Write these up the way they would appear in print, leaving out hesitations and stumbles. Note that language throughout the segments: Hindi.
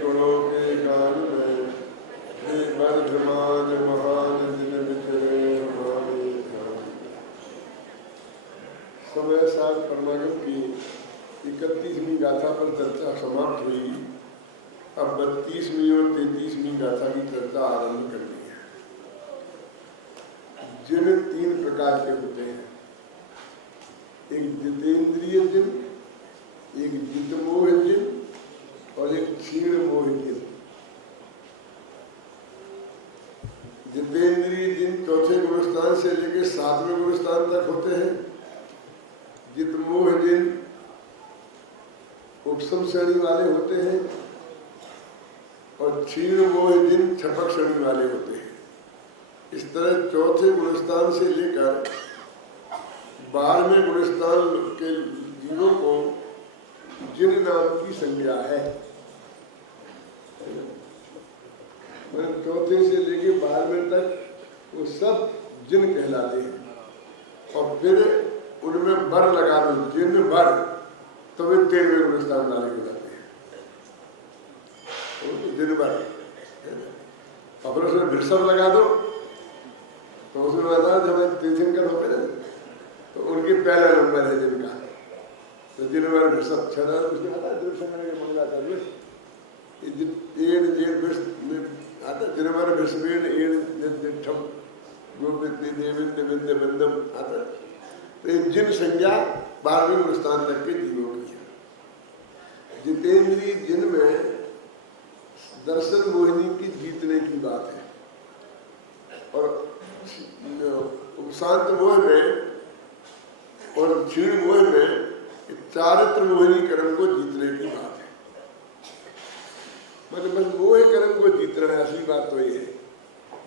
गुणों के गान में वर्धमान महान दिन विचरे हमारे ध्यान। समय साथ परमागम की 31वीं गाथा पर चर्चा समाप्त हुई। अब 32वीं और 33वीं गाथा की चर्चा आरंभ करनी है। जिन 3 प्रकार के होते हैं, एक जितेंद्रिय जिन, एक जितमोह जिन और एक क्षीण मोह जिन। जितेंद्रिय जिन चौथे गुणस्थान से लेकर 7वें गुणस्थान तक होते हैं। जितमोह जिन उपसम श्रेणी वाले होते हैं और क्षीण मोह जिन छपक श्रेणी वाले होते हैं। इस तरह चौथे गुणस्थान से लेकर 12वें गुणस्थान के जीवों को जिन नाम की संज्ञा है। चौथे से लेके 12वें तक वो सब जिन कहलाते हैं और फिर उनमें बर लगा दो, जिन बर, तो वे 13वें गुणस्थान वाले हो जाते हैं। जिन बर और फिर उसमें वृषभ लगा दो तो उसमें बता जब तीर्थंकर होते हैं तो उनके पहला नंबर है जिनका। तो जिन बर वृषभ छड़ा उसमें आता है दूरसंकर के मंगला का वृष आता जिनवर विस्मीर्ण एण गोविंद देविंद विंद बंदम आता। तो ये जिन संज्ञा 12वें गुणस्थान तक के जीवों की है। जितेंद्रिय जिन में दर्शन मोहिनी की जीतने की बात है और उपशांत मोह में और क्षीण मोह में चारित्र मोहिनी कर्म को जीतने की बात है। मतलब बस मोह कर्म को जीतना है, असली बात तो ये है।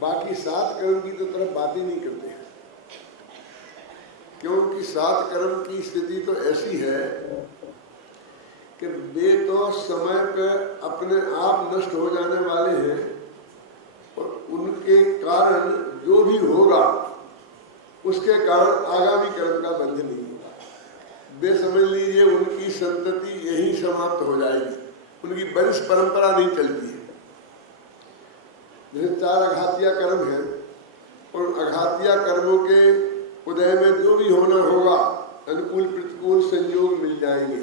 बाकी 7 कर्म की तो तरफ बात ही नहीं करते हैं, क्योंकि 7 कर्म की स्थिति तो ऐसी है कि वे तो समय पर अपने आप नष्ट हो जाने वाले हैं और उनके कारण जो भी होगा उसके कारण आगामी कर्म का बंध नहीं होगा। वे समझ लीजिए उनकी संतति यही समाप्त हो जाएगी, उनकी वंश परंपरा नहीं चलती है। जैसे 4 अघातिया कर्म है और अघातिया कर्मों के उदय में जो भी होना होगा अनुकूल प्रतिकूल संयोग मिल जाएंगे।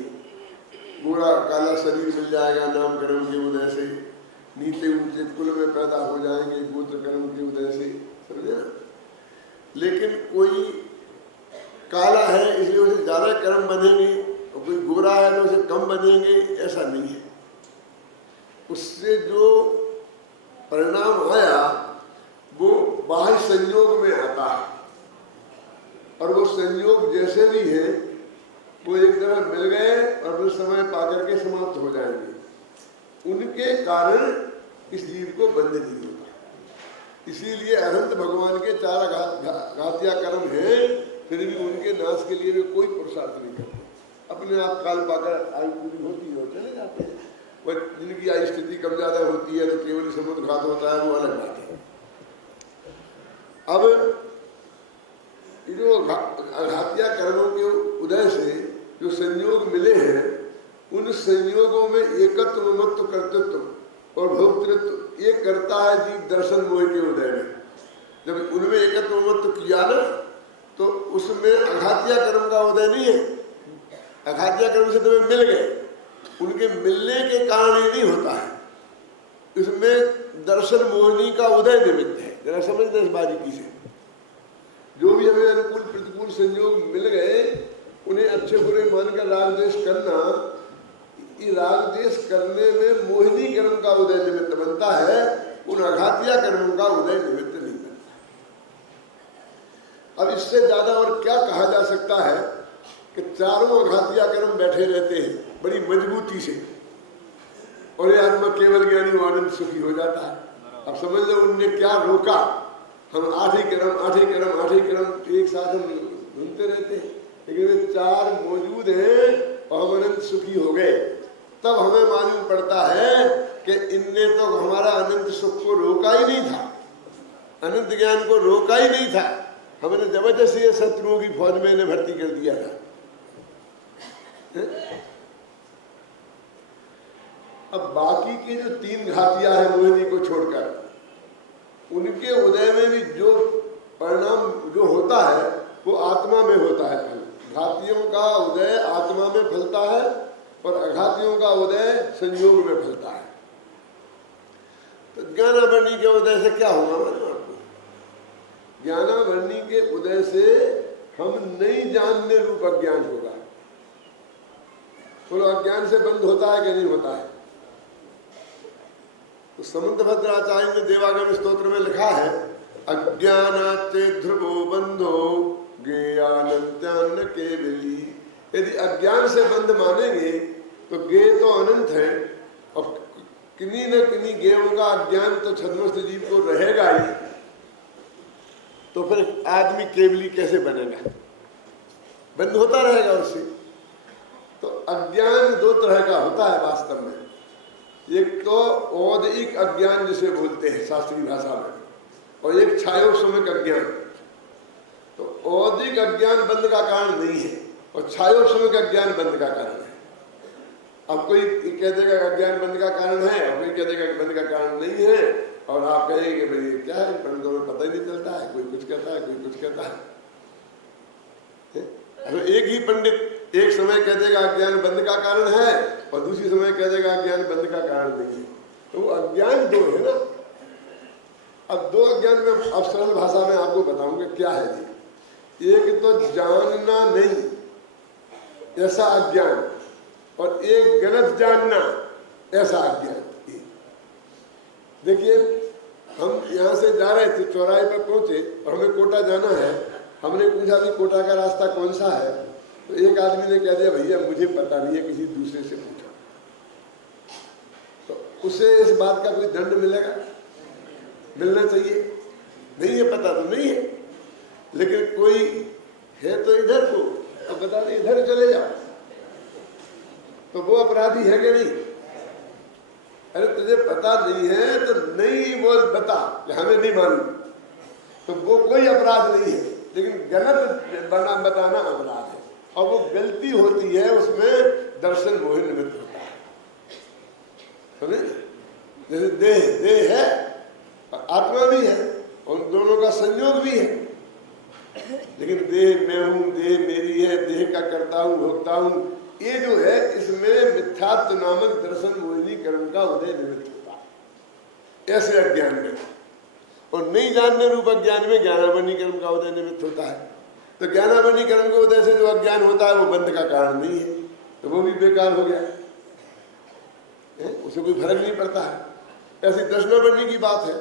बुरा काला शरीर मिल जाएगा नाम कर्म के उदय से, नीचे ऊंचे कुल में पैदा हो जाएंगे गोत्र कर्म के उदय से, समझे ना। लेकिन कोई काला है इसलिए उसे ज्यादा कर्म बनेंगे और कोई गोरा है तो उसे कम बनेंगे, ऐसा नहीं है। उससे जो परिणाम आया वो बाह्य संयोग में आता है और वो संयोग जैसे भी है वो एक जगह मिल गए और फिर समय पाकर के समाप्त हो जाएंगे। उनके कारण इस जीव को बंध नहीं होता। इसीलिए अनंत भगवान के 4 घातिया कर्म हैं, फिर भी उनके नाश के लिए वे कोई पुरुषार्थ नहीं करते। अपने आप काल पाकर आयु पूरी होती है और चले जाते हैं। और जिनकी आयु स्थिति कम ज्यादा होती है तो केवल समुद्र घात होता है, वो अलग बात है। अब जो घातिया कर्मों के उदय से जो संयोग मिले हैं उन संयोगों में एकत्व ममत्व कर्तृत्व और भोक्तृत्व ये करता है जीव दर्शन मोह के उदय में। जब उनमें एकत्व ममत्व किया ना तो उसमें अघातिया कर्म का उदय नहीं है। अघातिया कर्म से तुम्हें मिल गए, उनके मिलने के कारण ये नहीं होता है, इसमें दर्शन मोहिनी का उदय निमित्त है। जरा समझते इस बारीकी से। जो भी हमें अनुकूल प्रतिकूल संयोग मिल गए उन्हें अच्छे बुरे मानकर राग द्वेष करना, ये राग द्वेष करने में मोहिनी कर्म का उदय निमित्त बनता है, उन अघातिया कर्मों का उदय निमित्त नहीं बनता। अब इससे ज्यादा और क्या कहा जा सकता है कि चारों अघातिया कर्म बैठे रहते हैं बड़ी मजबूती से और ये आत्मा केवल ज्ञानी आनंद सुखी हो जाता है। अब समझ लो उनने क्या रोका। हम 8 ही कर्म एक साथ हम घूमते रहते हैं, लेकिन वे 4 मौजूद हैं और हम अनंत सुखी हो गए। तब हमें मालूम पड़ता है कि इनने तो हमारा अनंत सुख को रोका ही नहीं था, अनंत ज्ञान को रोका ही नहीं था। हमने जबरदस्ती शत्रुओं की फौज में इन्हें भर्ती कर दिया था। अब बाकी के जो 3 घातियां हैं मोहिनी को छोड़कर, उनके उदय में भी जो परिणाम जो होता है वो आत्मा में होता है। फल घातियों का उदय आत्मा में फलता है और अघातियों का उदय संयोग में फलता है। तो ज्ञानावरणी के उदय से क्या होगा मालूम आपको? ज्ञानावरणी के उदय से हम नहीं जानने रूप अज्ञान होगा। तो अज्ञान से बंद होता है कि नहीं होता है? तो समुद्रभद्राचार्य ने देवागम स्तोत्र में लिखा है, अज्ञानाते ध्रुवो बंधो ज्ञानान्त्यान्न केवली। यदि अज्ञान से बंध मानेंगे तो ज्ञेय तो अनंत है और किन्हीं न किन्हीं ज्ञेयों का अज्ञान तो छद्मस्त जीव को रहेगा ही। तो फिर आदमी केवली कैसे बनेगा? बंद होता रहेगा उससे। तो अज्ञान 2 तरह का होता है वास्तव में। एक तो औदिक अज्ञान जिसे बोलते हैं शास्त्रीय भाषा में, और एक छायोश्रमिक अज्ञान। तो औदिक अज्ञान बंध का कारण नहीं है और छायोश्रमिक अज्ञान बंध का कारण है। अब कोई कह देगा अज्ञान बंध का कारण है और कोई कह देगा कि बंध का कारण नहीं है, और आप कहेंगे भाई क्या है, पंडितों में पता ही नहीं चलता है, कोई कुछ कहता है कोई कुछ कहता है। तो एक ही पंडित एक समय कह देगा अज्ञान बंध का कारण है और दूसरी समय कह देगा अज्ञान बंध का कारण नहीं है। तो वो अज्ञान 2 है ना। अब 2 अज्ञान में अब सरल भाषा में आपको बताऊंगा क्या है जी। एक तो जानना नहीं ऐसा अज्ञान, और एक गलत जानना ऐसा अज्ञान। देखिए, हम यहाँ से जा रहे थे, चौराहे पर पहुंचे और हमें कोटा जाना है। हमने पूछा भी कोटा का रास्ता कौन सा है, तो एक आदमी ने कह दिया भैया मुझे पता नहीं है, किसी दूसरे से पूछो। तो उसे इस बात का कोई दंड मिलेगा? मिलना चाहिए। नहीं है पता तो नहीं है, लेकिन कोई है तो इधर को तो बता दे इधर चले जाओ, तो वो अपराधी है कि नहीं? अरे तुझे पता नहीं है तो नहीं बोल, बता हमें नहीं मालूम, तो वो कोई अपराध नहीं है। लेकिन गलत बताना अपराध है, और वो गलती होती है उसमें दर्शन मोह निमित्त होता है। समझे? जैसे देह है, आत्मा भी है, उन दोनों का संयोग भी है। लेकिन देह मैं हूं, देह मेरी है, देह का करता हूं भोगता हूं, ये जो है इसमें मिथ्यात्व नामक दर्शन मोहिनी कर्म का उदय निमित्त होता है, ऐसे अज्ञान में। और नहीं जानने रूप अज्ञान में ज्ञानावरणी कर्म का उदय निमित्त होता है। तो ज्ञानावरणी कर्म के उदय से जो अज्ञान होता है वो बंध का कारण नहीं है, तो वो भी बेकार हो गया, उसे कोई फर्क नहीं पड़ता है। ऐसी दर्शनावरणी की बात है,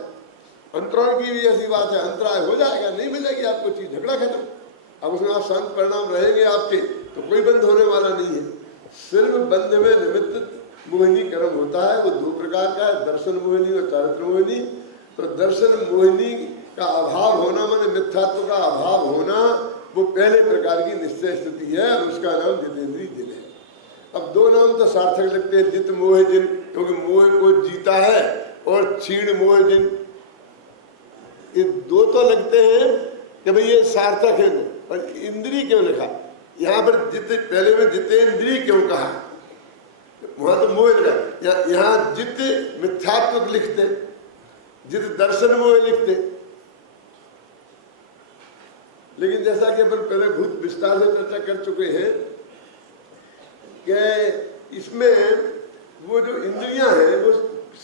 अंतरण की भी ऐसी बात है। अंतराय हो जाएगा, नहीं मिलेगी आपको चीज, झगड़ा खत्म। अब उसमें आप शांत परिणाम रहेंगे आपके, तो कोई बंध होने वाला नहीं है। सिर्फ बंध में निमित्त मोहिनी कर्म होता है, वो 2 प्रकार का है, दर्शन मोहिनी और चारित्र मोहिनी। तो दर्शन मोहिनी का अभाव होना माने मिथ्यात्व का अभाव होना, वो पहले प्रकार की निश्चय स्थिति है, और उसका नाम जितेंद्रिय जिन है। अब 2 नाम तो सार्थक लगते हैं, जित मोह जिन, क्योंकि मोह को जीता है, और क्षीण मोह जिन, ये 2 तो लगते हैं कि भाई ये सार्थक है। और इंद्रिय क्यों लिखा यहाँ पर? जित पहले में जितेंद्रिय क्यों कहा? वहां तो मोह लगा, यहाँ जित मिथ्यात्व लिखते, जित दर्शन मोह लिखते। लेकिन जैसा कि अपन पहले भूत विस्तार से चर्चा कर चुके हैं कि इसमें वो जो इंद्रियां हैं वो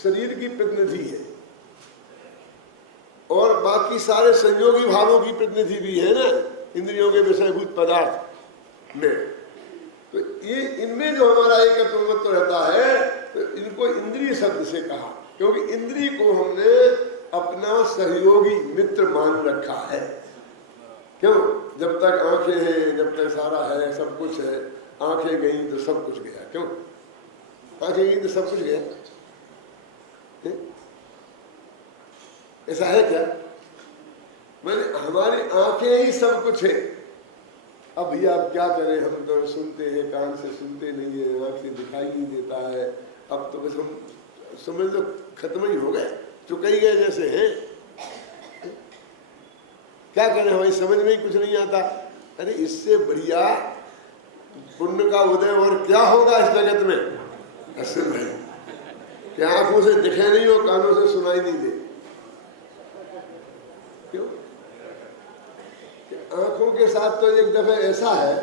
शरीर की प्रतिनिधि है, और बाकी सारे संयोगी भावों की प्रतिनिधि भी है ना इंद्रियों के विषयभूत पदार्थ में। तो ये इनमें जो हमारा एकत्व रहता है, तो इनको इंद्रिय शब्द से कहा, क्योंकि इंद्रिय को हमने अपना सहयोगी मित्र मान रखा है। क्यों? जब तक आंखें हैं, जब तक सारा है, सब कुछ है, आंखें गई तो सब कुछ गया। क्यों? आंखें गई तो सब कुछ गया, ऐसा है क्या? मैंने हमारी आंखें ही सब कुछ है। अब भैया आप क्या करें, हम तो सुनते हैं, कान से सुनते नहीं है, आंख से दिखाई नहीं देता है। अब तो बस हम समझ लो खत्म ही हो गए, चुके ही गए जैसे हैं। क्या करें, हमारी समझ में ही कुछ नहीं आता। अरे इससे बढ़िया पुण्य का उदय और क्या होगा इस जगत में? असल भाई कि आंखों से दिखे नहीं और कानों से सुनाई नहीं दे। क्यों? आंखों के साथ तो एक दफे ऐसा है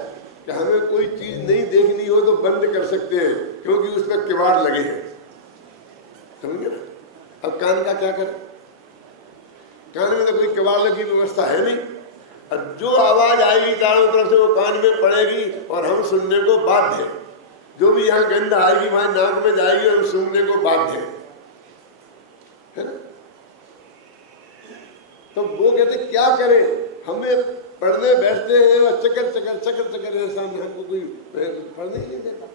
कि हमें कोई चीज नहीं देखनी हो तो बंद कर सकते हैं, क्योंकि उस पर किवाड़ लगे हैं, समझे ना। अब कान का क्या करें? कान में तो कोई किवाड़ लगी व्यवस्था है नहीं, और जो आवाज आएगी चारों तरफ से वो कान में पड़ेगी और हम सुनने को बाध्य हैं। जो भी यहाँ गंध आएगी वहां नाक में जाएगी और हम सुनने को बाध्य है ना। तो वो कहते क्या करें, हमें पढ़ने बैठते हैं और चक्कर चक्कर चक्कर चक्कर सामने हमको कोई पढ़ने ही नहीं देता।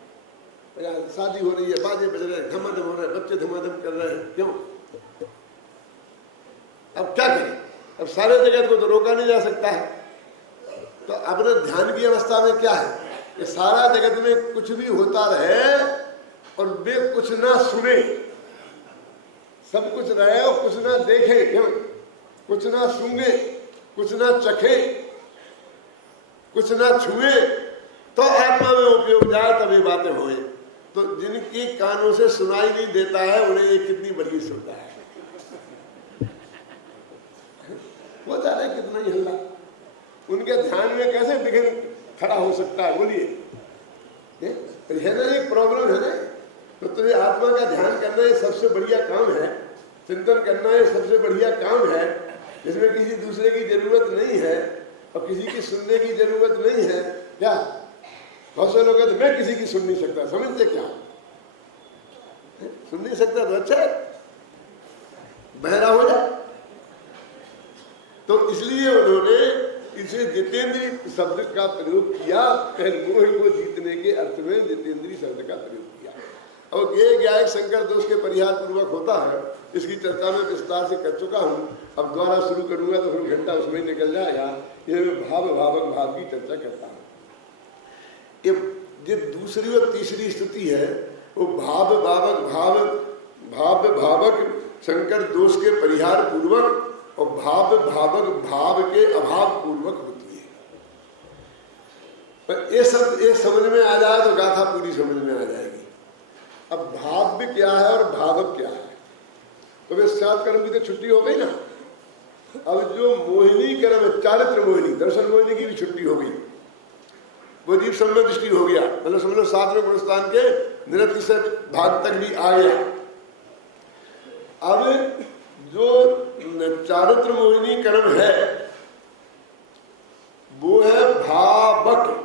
शादी हो रही है, बाजे बज रहे हैं, धमाधम हो रहे हैं, बच्चे धमाधम कर रहे हैं, क्यों? अब क्या करें? अब सारे जगत को तो रोका नहीं जा सकता है। तो अपने ध्यान की अवस्था में क्या है कि सारा जगत में कुछ भी होता रहे और वे कुछ ना सुने, सब कुछ रहे और कुछ ना देखे, क्यों? कुछ ना सूंघे, कुछ ना चखे, कुछ ना छुए, तो आत्मा में उपयोग जाए तब ये बातें होए। तो जिनकी कानों से सुनाई नहीं देता है उन्हें ये कितनी बड़ी सुनता है, वो जा रहे कितना ही हल्ला, उनके ध्यान में कैसे विघ्न खड़ा हो सकता है? बोलिए, है ना एक प्रॉब्लम है ना। तो तुझे आत्मा का ध्यान करना ये सबसे बढ़िया काम है, चिंतन करना ये सबसे बढ़िया काम है, इसमें किसी दूसरे की जरूरत नहीं है और किसी की सुनने की जरूरत नहीं है। क्या बहुत से लोग कहते मैं किसी की सुन नहीं सकता, समझते क्या? सुन नहीं सकता तो अच्छा है, बहरा हो जाए। तो इसलिए उन्होंने इसे जितेंद्रीय शब्द का प्रयोग किया, मोह को जीतने के अर्थ में जितेंद्रीय शब्द का प्रयोग किया। और ये क्या है, शंकर दोष के परिहार पूर्वक होता है, इसकी चर्चा में विस्तार से कर चुका हूँ। अब दोबारा शुरू करूंगा तो फिर घंटा उसमें ही निकल जाएगा। ये भाव भावक भाव की चर्चा करता हूँ। ये दूसरी और तीसरी स्थिति है, वो भाव भावक भाव भावक शंकर दोष के परिहार पूर्वक और भाव भावक भाव के अभाव पूर्वक होती है। पर ये सब ये समझ में आ जाए तो गाथा पूरी समझ में आ जाएगी। अब भाव भी क्या है और भावक क्या है, तो वे सात कर्म की तो छुट्टी हो गई ना। अब जो मोहिनी कर्म है, चारित्र मोहिनी, दर्शन मोहिनी की भी छुट्टी हो गई, वो जीव सम्य दृष्टि हो गया, मतलब समझ लो 7वें गुणस्थान के निरति से भाग तक भी आ गया। अब जो चारित्र मोहिनी कर्म है वो है भावक,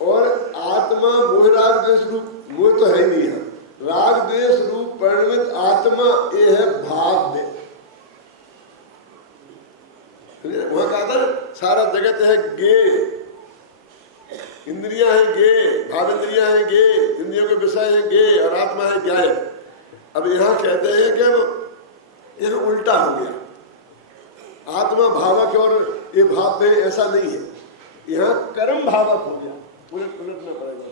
और आत्मा मोह राग द्वेष रूप, मोह तो है ही नहीं है, राग द्वेष रूप परिणमित आत्मा ये है भाव्य। वहां कहा था सारा जगत है गे, इंद्रियां हैं गे, भाव इंद्रियां हैं गे, इंद्रियों के विषय है गे और आत्मा है ज्ञाय। अब यहाँ कहते हैं कि यह उल्टा हो गया, आत्मा भावक और ये भाव में ऐसा नहीं है, यहाँ कर्म भावक हो गया, उलटना पड़ेगा।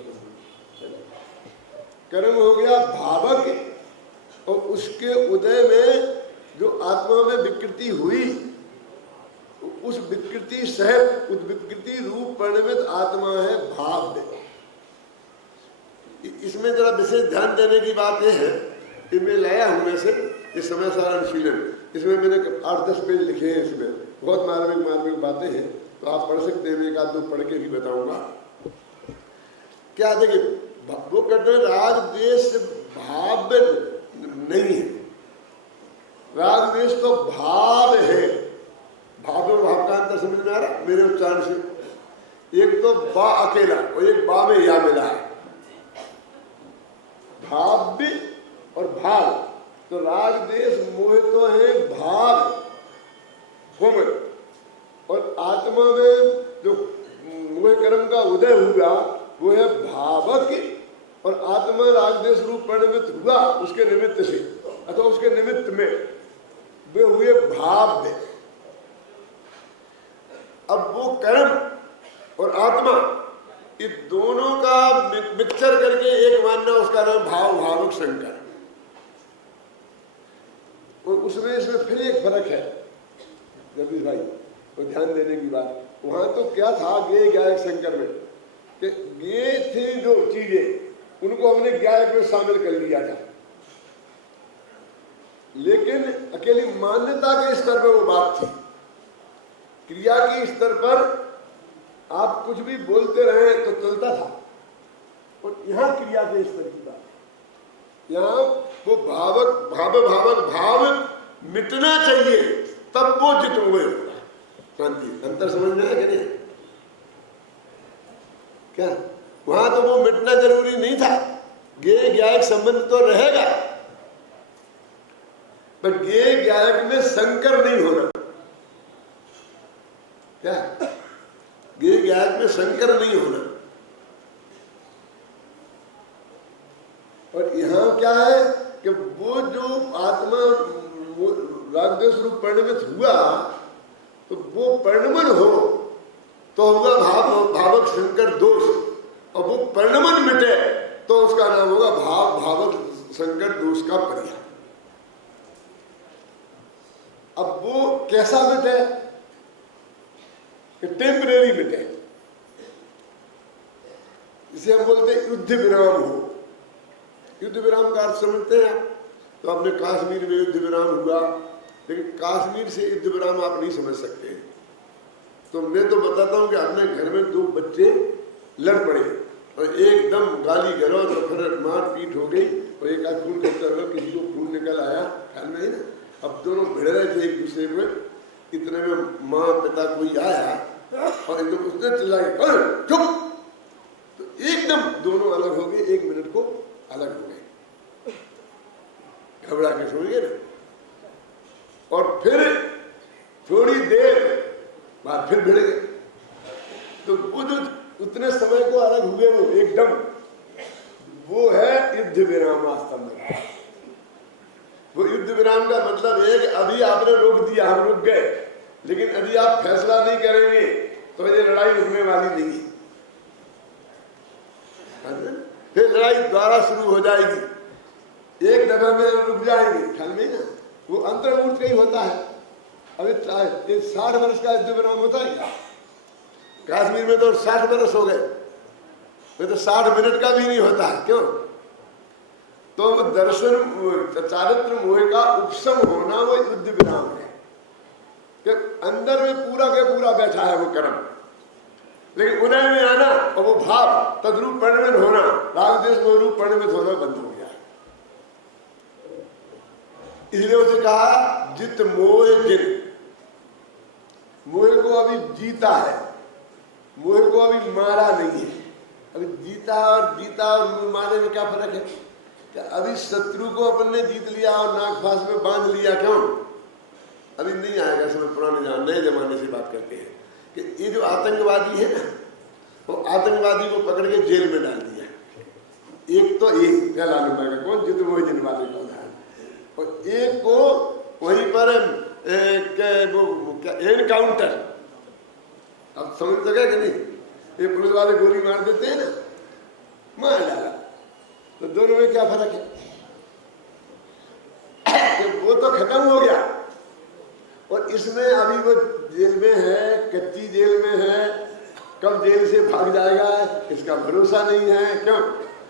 कर्म हो गया भावक और उसके उदय में जो आत्मा में विकृति हुई, उस विकृति सहित उस विकृति रूप परिणमित आत्मा है भाव्य। इसमें जरा विशेष ध्यान देने की बात यह है कि मैं लाया हूं में से इस समय सारा अनुशीलन, इसमें मैंने 8-10 पेज लिखे हैं, इसमें बहुत मार्मिक बातें हैं, तो आप पढ़ सकते हैं, एक आध दो पढ़ के भी बताऊंगा। क्या देखिए, वो कहते हैं राग द्वेष भाव नहीं है, राग द्वेष तो भाव है। भाव और भाव का अंतर समझ में आ रहा मेरे उच्चारण से? एक तो बा अकेला और एक बा में या मिला है, भाव्य और भाव। तो राग द्वेष मोह तो है भाव होम, और आत्मा में जो मोह कर्म का उदय हुआ वो है भावक, और आत्मा राग द्वेष रूप परिणमित हुआ उसके निमित्त से अथवा उसके निमित्त में वे हुए भाव्य। अब वो कर्म और आत्मा ये दोनों का मिक्सचर करके एक मानना, उसका नाम भाव भावक शंकर। और उसमें इसमें फिर एक फर्क है जगदीश भाई, तो ध्यान देने की बात। वहां तो क्या था गे गायक शंकर में कि ये थी जो चीजें उनको हमने गायक में शामिल कर लिया था, लेकिन अकेली मान्यता के स्तर पर वो बात थी। क्रिया के स्तर पर आप कुछ भी बोलते रहे तो चलता था, और यहाँ क्रिया के स्तर की बात है। यहाँ वो भाव मिटना चाहिए, तब वो जित हुए शांति। अंतर समझ में आया कि नहीं? क्या वहां तो वो मिटना जरूरी नहीं था, गेय गायक संबंध तो रहेगा, पर गेय गायक में संकर नहीं होना। क्या गेय गायक में संकर नहीं होना। और यहाँ क्या है कि वो जो आत्मा रागद्वेष रूप परिणमित हुआ, तो वो परिणमन हो तो होगा भावक संकर दोष, और वो परिणमन मिटे तो उसका नाम होगा भावक संकर दोष का परिहार। अब वो कैसा मिटे? कि टेम्परेरी मिटे, जिसे हम बोलते हैं युद्ध विराम हो। युद्ध विराम का अर्थ समझते हैं? तो आपने कश्मीर में युद्ध विराम हुआ, लेकिन कश्मीर से युद्ध विराम आप नहीं समझ सकते। तो मैं तो बताता हूँ कि अपने घर में दो बच्चे लड़ पड़े और एकदम गाली गलौज और फिर मारपीट हो गई, और एक आध खून करता हुआ किसी को खून निकल आया, ख्याल में ही ना। अब दोनों भिड़ रहे थे एक दूसरे में, इतने में माँ पिता कोई आया और एकदम उसने चिल्लाया चुप, तो एकदम दोनों अलग हो गए, 1 मिनट को अलग हो गए, घबरा के सो गए ना। और फिर थोड़ी देर बाद फिर भिड़ गए। तो वो जो उतने समय को अलग हुए वो एकदम, वो है युद्ध विराम। वास्तव में वो युद्ध विराम का मतलब है कि अभी आपने रोक दिया, हम रुक गए, लेकिन अभी आप फैसला नहीं करेंगे तो ये लड़ाई रुकने वाली नहीं। फिर लड़ाई दोबारा शुरू हो जाएगी, एक दफे में रुक जाएंगे, ख्याल में ना। वो अंतर्मूर्त का ही होता है। अभी 60 वर्ष का युद्ध विराम होता है क्या? कश्मीर में तो 60 वर्ष हो गए, तो 60 मिनट का भी नहीं होता है। क्यों? तो वो दर्शन चारित्र मोह का उपशम होना वो युद्ध विराम है, कि अंदर में पूरा के पूरा बैठा है वो कर्म, लेकिन उदय में आना और वो भाव तद्रूप परिणमित होना, राग द्वेष मोह रूप परिणमित होना बंद हो गया। इसलिए उसे कहा जित मोह जित। मोह को अभी जीता है, मोह को अभी मारा नहीं है। अभी जीता और मारे में क्या फर्क है? क्या अभी शत्रु को अपन ने जीत लिया और नाक फांस में बांध लिया? क्यों? अभी नहीं आएगा समय। पुराने नए जमाने से बात करते हैं कि ये जो आतंकवादी है ना, वो आतंकवादी को पकड़ के जेल में डाल दिया। एक तो एक पहला नंबर का कौन? जित मोह जिन वाले का, और एक को वहीं पर एनकाउंटर। अब समझ सके कि नहीं? ये पुलिस वाले गोली मार देते हैं ना, मार डाला, तो दोनों में क्या फर्क है? वो तो खत्म हो गया, और इसमें अभी वो जेल में है, कच्ची जेल में है, कब जेल से भाग जाएगा इसका भरोसा नहीं है। क्यों?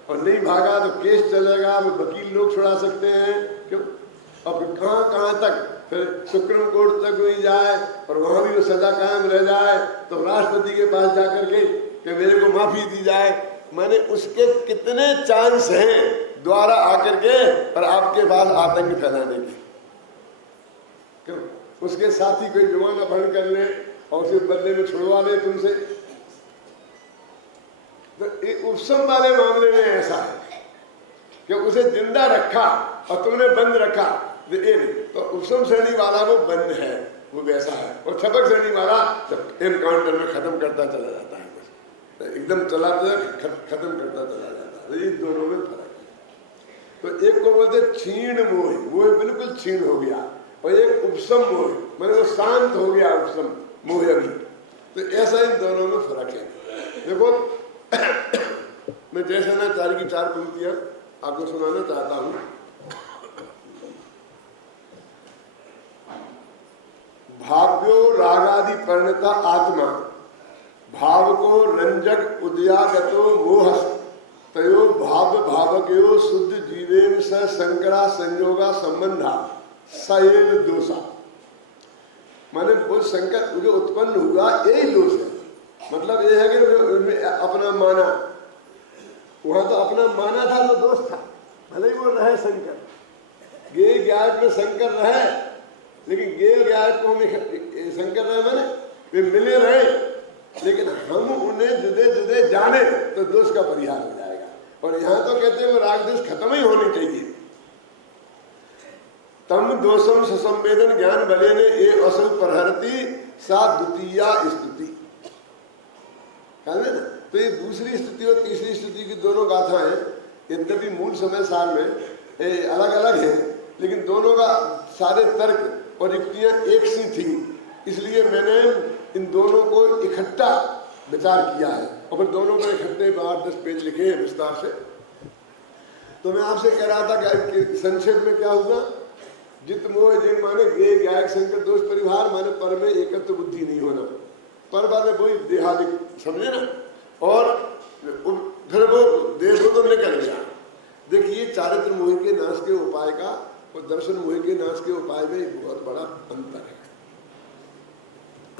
और नहीं भागा तो केस चलेगा, वकील लोग छुड़ा सकते हैं। क्यों? और फिर कहाँ तक, फिर सुप्रीम कोर्ट तक भी जाए और वहां भी वो सजा कायम रह जाए, तो राष्ट्रपति के पास जाकर के कि मेरे को माफी दी जाए। माने उसके कितने चांस हैं द्वारा आकर के और आपके पास आतंक फैलाने के। क्यों? उसके साथी कोई जुर्माना भंग कर ले और उसे बदले में छुड़वा ले तुमसे। तो उपशम वाले मामले में ऐसा है कि उसे जिंदा रखा और तुमने बंद रखा, तो उपशम श्रेणी वाला वो बंद है, वो वैसा है। और छपक श्रेणी वाला एनकाउंटर में खत्म करता चला जाता है, एकदम चलाते खत्म करता चला जाता है। इन दोनों में फर्क है। तो एक को बोलते क्षीण मोह, वो बिल्कुल क्षीण हो गया, और एक उपशम मोह, मैंने वो शांत हो गया उपशम मोह अभी। तो ऐसा इन दोनों में फर्क है। देखो मैं जैसे ना 4 की 4 पंक्तियां आपको सुनाना चाहता हूं। भाव्यो रागादि परिणता आत्मा, भाव को रंजक उदयागतो मोह, तयो भाव भावकयो शुद्ध जीवेन स संकरा संयोगा संबंधा सएव दोषा। माने वो संकर जो उत्पन्न हुआ यही दोष है। मतलब ये है कि जो अपना माना, वहां तो अपना माना था तो दोष था, भले ही वो रहे शंकर, गे ज्ञात में शंकर रहे, लेकिन गे ज्ञात को शंकर रहे माने वे मिले रहे, लेकिन हम उन्हें जुदे जुदे जाने तो दोष का परिहार हो जाएगा। और यहाँ तो कहते हैं वो राग दोष खत्म ही होनी चाहिए। तम दोषम ससंवेदन ज्ञान बले ने ये असल परहरती सा द्वितीया स्तुति। तो ये दूसरी स्तुति और तीसरी स्तुति की दोनों गाथाएं यद्यपि मूल समय साल में अलग अलग है, लेकिन दोनों का सारे तर्क और युक्तियां एक सी थी, इसलिए मैंने इन दोनों को इकट्ठा विचार किया है और फिर दोनों को इकट्ठे 8-10 पेज लिखे हैं विस्तार से। तो मैं आपसे कह रहा था कि संक्षेप में क्या हुआ, जित मोह जिन माने गे गायक शंकर दोष परिवार माने पर में एकत्व बुद्धि नहीं होना, पर वाले वही देहादिक समझे ना, और फिर वो देश तो निकल गया। देखिए चारित्र मोह के नाश के उपाय का और दर्शन मोह के नाश के उपाय में एक बहुत बड़ा अंतर है।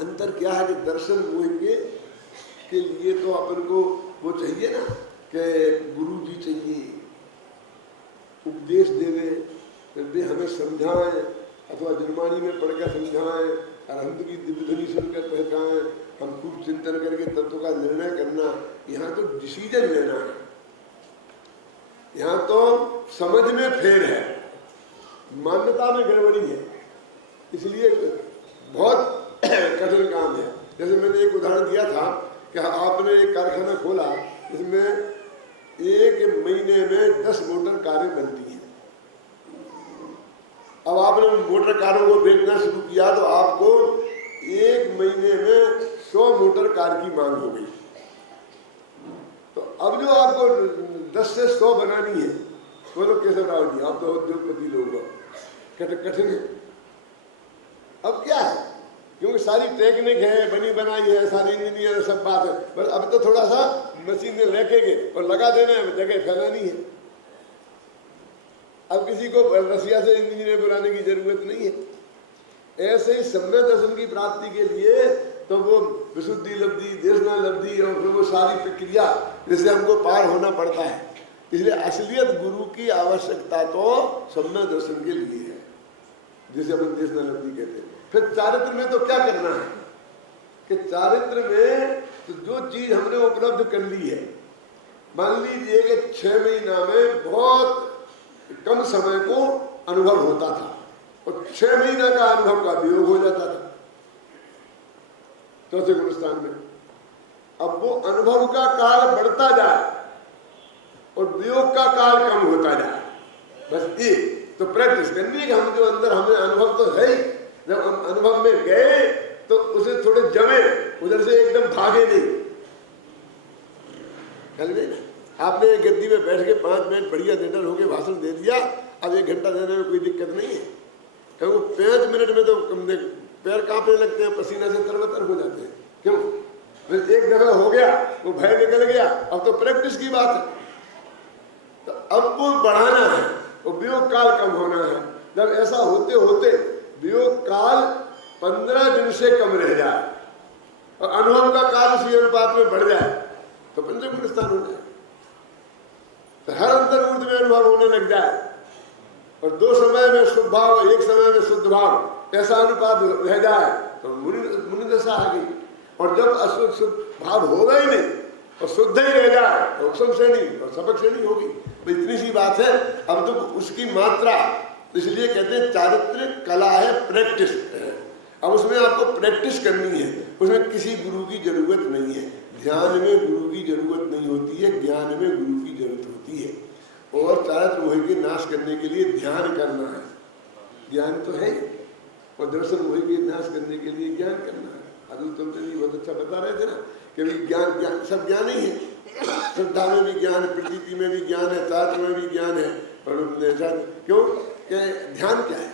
अंतर क्या है कि दर्शन मोह के लिए तो अपन को वो चाहिए ना कि गुरु जी चाहिए, उपदेश देवे, फिर भी हमें समझाएं अथवा जर्मानी में पढ़कर समझाएं, अरहंत की दिव्य ध्वनि सुनकर पहचाएं, हम खूब चिंतन करके तत्व का निर्णय करना। यहाँ तो डिसीजन लेना है, यहाँ तो समझ में फेर है, मान्यता में गड़बड़ी है, इसलिए बहुत कठिन काम है। जैसे मैंने एक उदाहरण दिया था कि आपने एक कारखाना खोला, इसमें एक महीने में 10 मोटर कारें बनती हैं। अब आपने मोटर कारों को बेचना शुरू किया तो आपको एक महीने में 100 मोटर कार की मांग हो गई। तो अब जो आपको 10 से 100 बनानी है, बोलो कैसे बनाओगी, आप तो उद्योगपति लोग हो, कठिन है। अब क्या है, क्योंकि सारी टेक्निक है, बनी बनाई है, सारी इंजीनियर सब बात है, बस अब तो थोड़ा सा मशीन में लेके और लगा देना है, जगह फैलानी है। अब किसी को रसिया से इंजीनियर बनाने की जरूरत नहीं है। ऐसे ही सम्यक दर्शन की प्राप्ति के लिए तो वो विशुद्धि लब्धि, देशना लब्धि और फिर वो सारी प्रक्रिया जिससे हमको पार होना पड़ता है। इसलिए असलियत गुरु की आवश्यकता तो सम्यक दर्शन के लिए है, जिसे अपन देशना लब्धि कहते हैं। फिर चारित्र में तो क्या करना है कि चारित्र में तो जो चीज हमने उपलब्ध कर ली है, मान लीजिए कि 6 महीना में बहुत कम समय को अनुभव होता था और 6 महीना का अनुभव का वियोग हो जाता था चौथे गुणस्थान में। अब वो अनुभव का काल बढ़ता जाए और वियोग का काल कम होता जाए, बस ये तो प्रैक्टिस करनी है कि हम जो अंदर हमें अनुभव तो है ही, जब हम अनुभव में गए तो उसे थोड़े जमे, उधर से एकदम भागे नहीं। कल नहीं आपने एक गद्दी में बैठ के 5 मिनट बढ़िया निडर होके भाषण दे दिया, अब 1 घंटा देने में कोई दिक्कत नहीं है, क्योंकि 5 मिनट में तो पैर कांपने लगते हैं, पसीना से तरबतर हो जाते हैं। क्यों? फिर एक दफा हो गया, वो भय निकल गया, अब तो प्रैक्टिस की बात है। तो अब वो बढ़ाना है, वो वियोग काल कम होना है। जब ऐसा होते होते वियोग काल 15 दिन से कम रह जाए और अनुभव का काल उसी अनुपात में बढ़ जाए तो पंचम स्थान हो जाए। तो हर अंतर ऊर्ध में अनुभव होने लग जाए और 2 समय में शुद्ध भाव, 1 समय में शुद्ध भाव, ऐसा अनुपात रह जाए तो मुनि दशा आ गई। और जब अशुद्ध शुद्ध भाव होगा ही नहीं और शुद्ध ही रह जाए तो उपसम श्रेणी और सबक श्रेणी होगी। तो इतनी सी बात है। अब तो उसकी मात्रा, इसलिए कहते हैं चारित्रिक कला है, प्रैक्टिस है। अब उसमें आपको प्रैक्टिस करनी है, उसमें किसी गुरु की जरूरत नहीं है। ध्यान में गुरु की जरूरत नहीं होती है, ज्ञान में गुरु की जरूरत होती है। और चारित्र मोह के नाश करने के लिए ध्यान करना है, ज्ञान तो है, और दर्शन मोह के नाश करने के लिए ज्ञान करना है। अभी तुम तो बहुत अच्छा बता रहे थे ना कि ज्ञान सब ज्ञान ही है। श्रद्धा में भी ज्ञान है, प्रतीति में भी ज्ञान है, चारित्र में भी ज्ञान है। और क्यों कि ध्यान क्या है?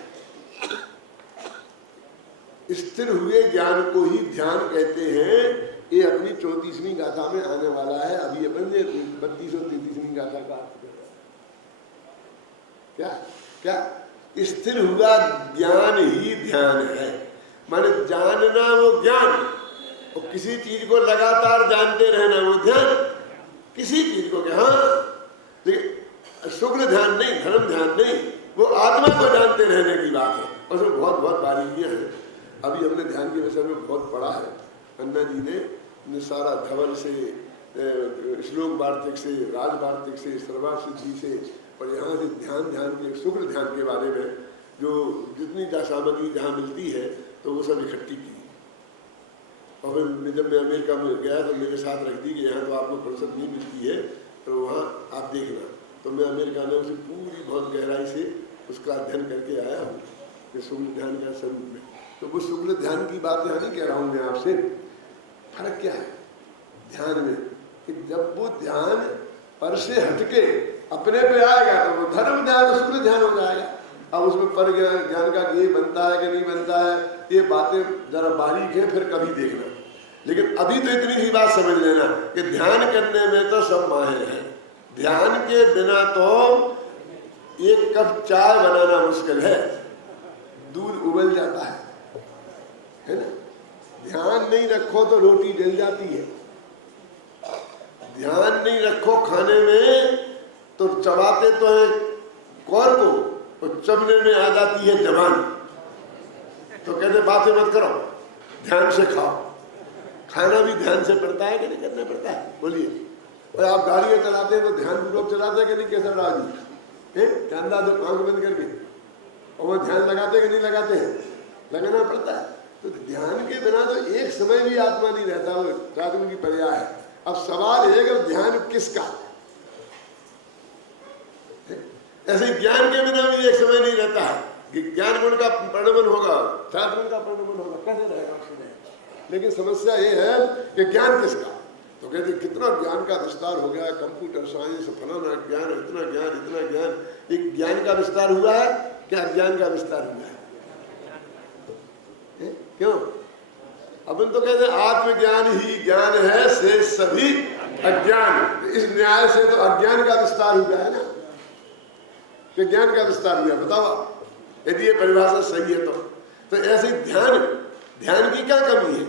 स्थिर हुए ज्ञान को ही ध्यान कहते हैं। ये अपनी 34वीं गाथा में आने वाला है। अभी अपन ने 32 और 33वीं गाथा का अर्थ कर रहा है। क्या क्या स्थिर हुआ ज्ञान ही ध्यान है। माने जानना वो ज्ञान, और किसी चीज को लगातार जानते रहना वो ध्यान। किसी चीज को क्या, हाँ देखिए शुक्र ध्यान नहीं, धर्म ध्यान नहीं, वो आत्मा को जानते रहने की बात है। और उसमें बहुत बहुत बारीकियां हैं। अभी हमने ध्यान के विषय में बहुत पढ़ा है। अन्ना जी ने सारा धवल से, श्लोक वार्तिक से, राज वार्तिक से, सर्वार सिद्धि से, और यहाँ से ध्यान के शुक्र ध्यान के बारे में जो जितनी सामग्री जहाँ मिलती है तो वो सब इकट्ठी की। और फिर जब मैं अमेरिका में गया तो मेरे साथ रख दी कि यहाँ तो आपको फुर्सत नहीं मिलती है, तो वहाँ आप देखना। तो मैं अमेरिका में उसे पूरी बहुत गहराई से उसका अध्ययन करके आया हूँ कि शुक्ल ध्यान का स्वरूप में। तो वो शुक्ल ध्यान की बात यहाँ नहीं कह रहा हूँ मैं आपसे। फर्क क्या है ध्यान में कि जब वो ध्यान पर से हटके अपने पे आएगा तो वो धर्म ध्यान शुक्ल ध्यान हो जाएगा। अब उसमें पर ज्ञान का ये बनता है कि नहीं बनता है, ये बातें जरा बारीक है, फिर कभी देखना। लेकिन अभी तो इतनी सी बात समझ लेना कि ध्यान करने में तो सब माहिर हैं। ध्यान के बिना तो एक कप चाय बनाना मुश्किल है, दूध उबल जाता है ना। ध्यान नहीं रखो तो रोटी जल जाती है। ध्यान नहीं रखो खाने में तो चबाते तो है कौर को, और चबने में आ जाती है जबान। तो कहते बातें मत करो, ध्यान से खाओ। खाना भी ध्यान से पड़ता है कि नहीं करना पड़ता है, बोलिए। और आप गाड़ियां चलाते हैं तो ध्यान पूर्वक चलाते हैं कि नहीं, कैसा राजी ध्यान दा दो आंख बंद करके, और वो ध्यान लगाते कि नहीं लगाते हैं, लगाना पड़ता है। तो ध्यान के बिना तो एक समय भी आत्मा नहीं रहता, वो साधु की पर्याय है। अब सवाल है कि ध्यान किसका, ऐसे ज्ञान के बिना भी एक समय नहीं रहता है कि ज्ञान गुण का परिणमन होगा, सात गुण का परिणमन होगा, कैसे रहेगा। लेकिन समस्या ये है कि ज्ञान किसका। तो कहते कितना ज्ञान का विस्तार हो गया, कंप्यूटर साइंस फलाना ज्ञान, इतना ज्ञान इतना ज्ञान। एक ज्ञान का विस्तार हुआ है क्या, अज्ञान का विस्तार हुआ है? क्यों? अपन तो कहते हैं आत्मज्ञान ही ज्ञान है से सभी अज्ञान। इस न्याय से तो अज्ञान का विस्तार हुआ है ना, कि ज्ञान का विस्तार हुआ। बताओ यदि ये परिभाषा सही है तो ऐसे ध्यान की क्या कमी है?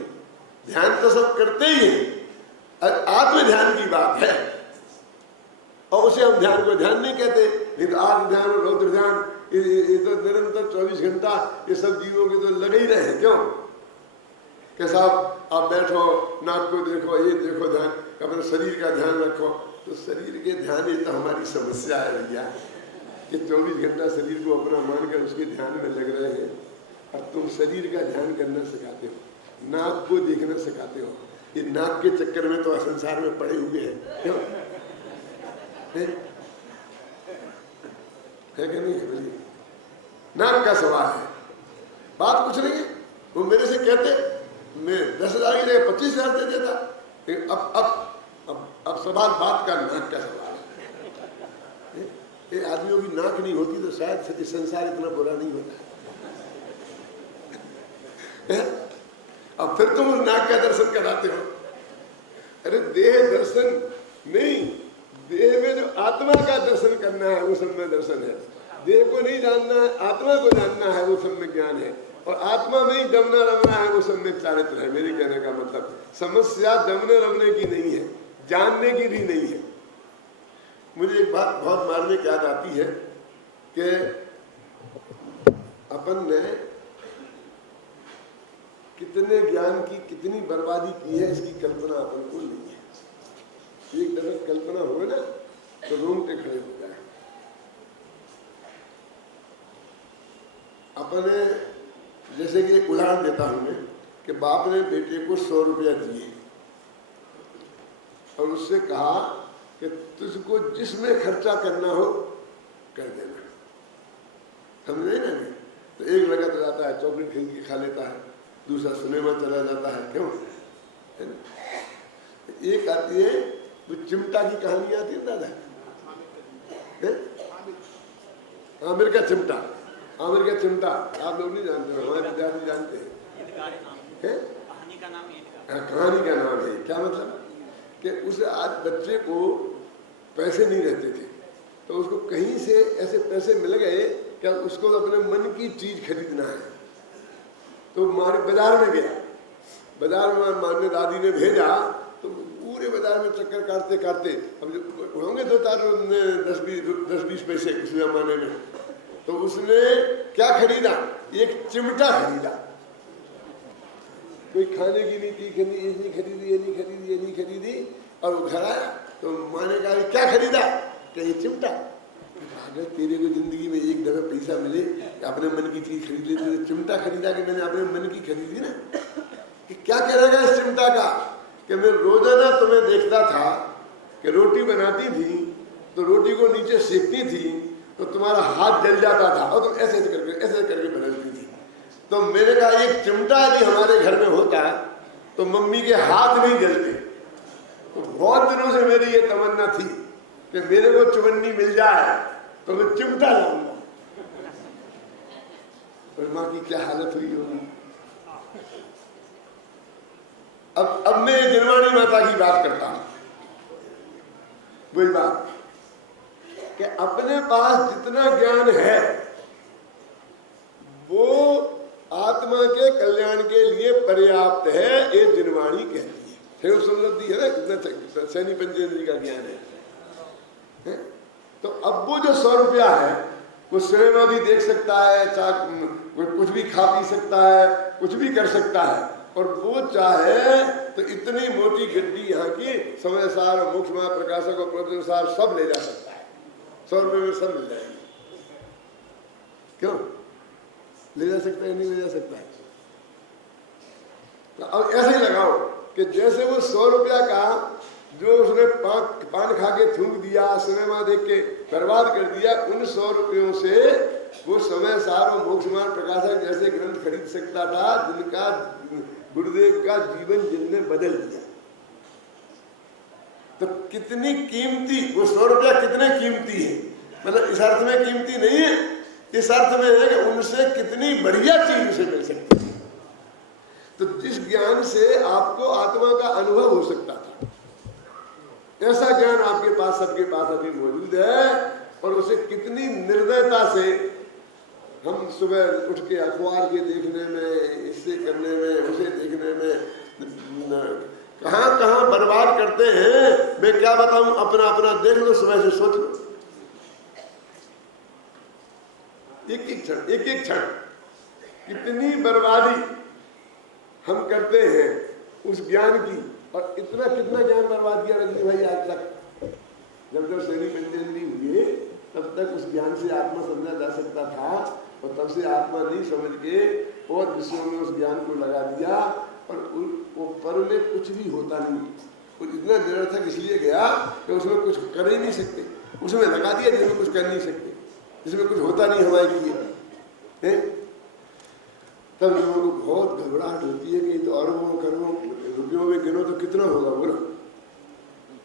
ध्यान तो सब करते ही हैं, आत्म ध्यान की बात है, और उसे हम ध्यान को ध्यान नहीं कहते। नहीं तो आत्म ध्यान और रौद्र ध्यान ये तो निरंतर 24 घंटा ये सब जीवों के तो लगे ही रहे। क्यों कि साहब आप बैठो, नाक को देखो, ये देखो, ध्यान अपने शरीर का ध्यान रखो। तो शरीर के ध्यान ये तो हमारी समस्या है भैया कि 24 घंटा शरीर को अपना मानकर उसके ध्यान में लग रहे हैं। अब तुम शरीर का ध्यान करना सिखाते हो, नाक को देखना सिखाते हो। ये नाक के चक्कर में तो संसार में पड़े हुए हैं। क्यों है कि नहीं? बोलिए, नाक का सवाल है, बात कुछ नहीं है। वो मेरे से कहते मैं 10,000 की जगह 25,000 दे देता। अब सवाल बात का नाक का सवाल है। ये आदमियों की नाक नहीं होती तो शायद संसार इतना बुरा नहीं होता। अब फिर तुम नाक का दर्शन कराते हो। अरे देह दर्शन नहीं, देह में जो आत्मा का दर्शन करना है वो सब में दर्शन है। देह को नहीं जानना है, आत्मा को जानना है, वो सब में ज्ञान है। और आत्मा में ही जमना रमना है, वो सब में चारित्र है। मेरे कहने का मतलब समस्या जमने रमने की नहीं है, जानने की भी नहीं है। मुझे एक बात बहुत मारने की याद आती है कि अपन ने कितने ज्ञान की कितनी बर्बादी की है, इसकी कल्पना अपन को नहीं है। एक दफे कल्पना हो ना तो रोंगटे खड़े हो जाए। अपने जैसे कि एक उदाहरण देता हूं मैं कि बाप ने बेटे को 100 रुपया दिए और उससे कहा कि तुझको जिसमें खर्चा करना हो कर देना। समझे ना? तो एक लगा तो जाता है चॉकलेट खरीद के खा लेता है, दूसरा सिनेमा चला जाता है। क्यों है ना? एक आती है वो चिमटा की कहानी आती है दादा, आमिर का चिमटा। आमिर का चिमटा आप लोग नहीं जानते, हमारे विद्यार्थी जानते हैं। कहानी का नाम ईद का। कहानी का नाम है। क्या मतलब कि उस आज बच्चे को पैसे नहीं रहते थे, तो उसको कहीं से ऐसे पैसे मिल गए कि उसको अपने मन की चीज खरीदना है, तो मारे बाजार में गया। बाजार में मारने दादी ने भेजा, तो पूरे बाजार में चक्कर काटते काटते, अब जो होंगे 10-20 पैसे उस जमाने में, तो उसने क्या खरीदा, एक चिमटा खरीदा। कोई खाने की नहीं चीज खरीदी, ये नहीं खरीदी, ये नहीं खरीदी, ये नहीं खरीदी, और वो घर आया तो माँ ने कहा क्या खरीदा, कहीं चिमटा। अगर तेरे को जिंदगी में एक दफा पैसा मिले अपने मन की चीज खरीद लेते, तो चिमटा खरीदा कि मैंने अपने मन की खरीदी ना। कि क्या करेगा इस चिमटा का, कि मैं रोजाना तुम्हें देखता था कि रोटी बनाती थी तो रोटी को नीचे सेकती थी तो तुम्हारा हाथ जल जाता था और तुम ऐसे करके बदलती थी। तो मैंने कहा एक चिमटा यदि हमारे घर में होता तो मम्मी के हाथ नहीं जलते। तो बहुत दिनों से मेरी ये तमन्ना थी कि मेरे को चुवन्नी मिल जाए तो मैं चिमटा लाऊंगा। और माँ की क्या हालत हुई होगी। अब मैं जिनवाणी माता की बात करता हूं। वही बात कि अपने पास जितना ज्ञान है वो आत्मा के कल्याण के लिए पर्याप्त है, ये जिनवाणी कहती है। फिर समृद्धि है ना, कितना सैनी पंचेंद्री का ज्ञान है। तो अब वो जो 100 रुपया है वो सिनेमा भी देख सकता है, कुछ भी खा पी सकता है, कुछ भी कर सकता है, और वो चाहे तो इतनी मोटी गड्डी यहाँ की समय सार मोक्ष महा प्रकाशक और प्रवचनसार सब ले जा सकता है। 100 रुपये में सब मिल जाएगी। क्यों ले जा सकता है, नहीं ले जा सकता है। तो अब ऐसे ही लगाओ कि जैसे वो 100 रुपया का जो उसने पान खा के थूक दिया, सिनेमा देख के बर्बाद कर दिया, उन 100 रुपयों से वो समय सार और मोक्ष मार्ग प्रकाशक जैसे ग्रंथ खरीद सकता था जिनका गुरुदेव का जीवन जिनने बदल दिया। तो कितनी कीमती वो 100 रुपया कितने कीमती है, मतलब इस अर्थ में कीमती नहीं है, इस अर्थ में है कि उनसे कितनी बढ़िया चीज उसे मिल सकती है। तो जिस ज्ञान से आपको आत्मा का अनुभव हो सकता था, ऐसा ज्ञान आपके पास सबके पास अभी मौजूद है। और उसे कितनी निर्दयता से हम सुबह उठ के अखबार के देखने में, इससे करने में, उसे देखने में कहाँ कहाँ बर्बाद करते हैं। मैं क्या बताऊं, अपना अपना देख लो, सुबह से सोच लो। एक एक क्षण कितनी बर्बादी हम करते हैं उस ज्ञान की। और इतना कितना ज्ञान बर्बाद किया रजनी भाई आज तक। जब जब सैनी पंचेंद्री हुए तब तक उस ज्ञान से आत्मा समझा जा सकता था, और तब से आत्मा नहीं समझ के और विषयों में उस ज्ञान को लगा दिया, और वो परले कुछ भी होता नहीं। कुछ इतना निरर्थक इसलिए गया कि उसमें कुछ कर ही नहीं सकते, उसमें लगा दिया जिसमें कुछ कर नहीं सकते, जिसमें कुछ होता नहीं हमारे लिए। तब लोगों को बहुत घबराहट होती है कि तो अरबों करोड़ों रुपयों में गिनो तो कितना होगा, बोलो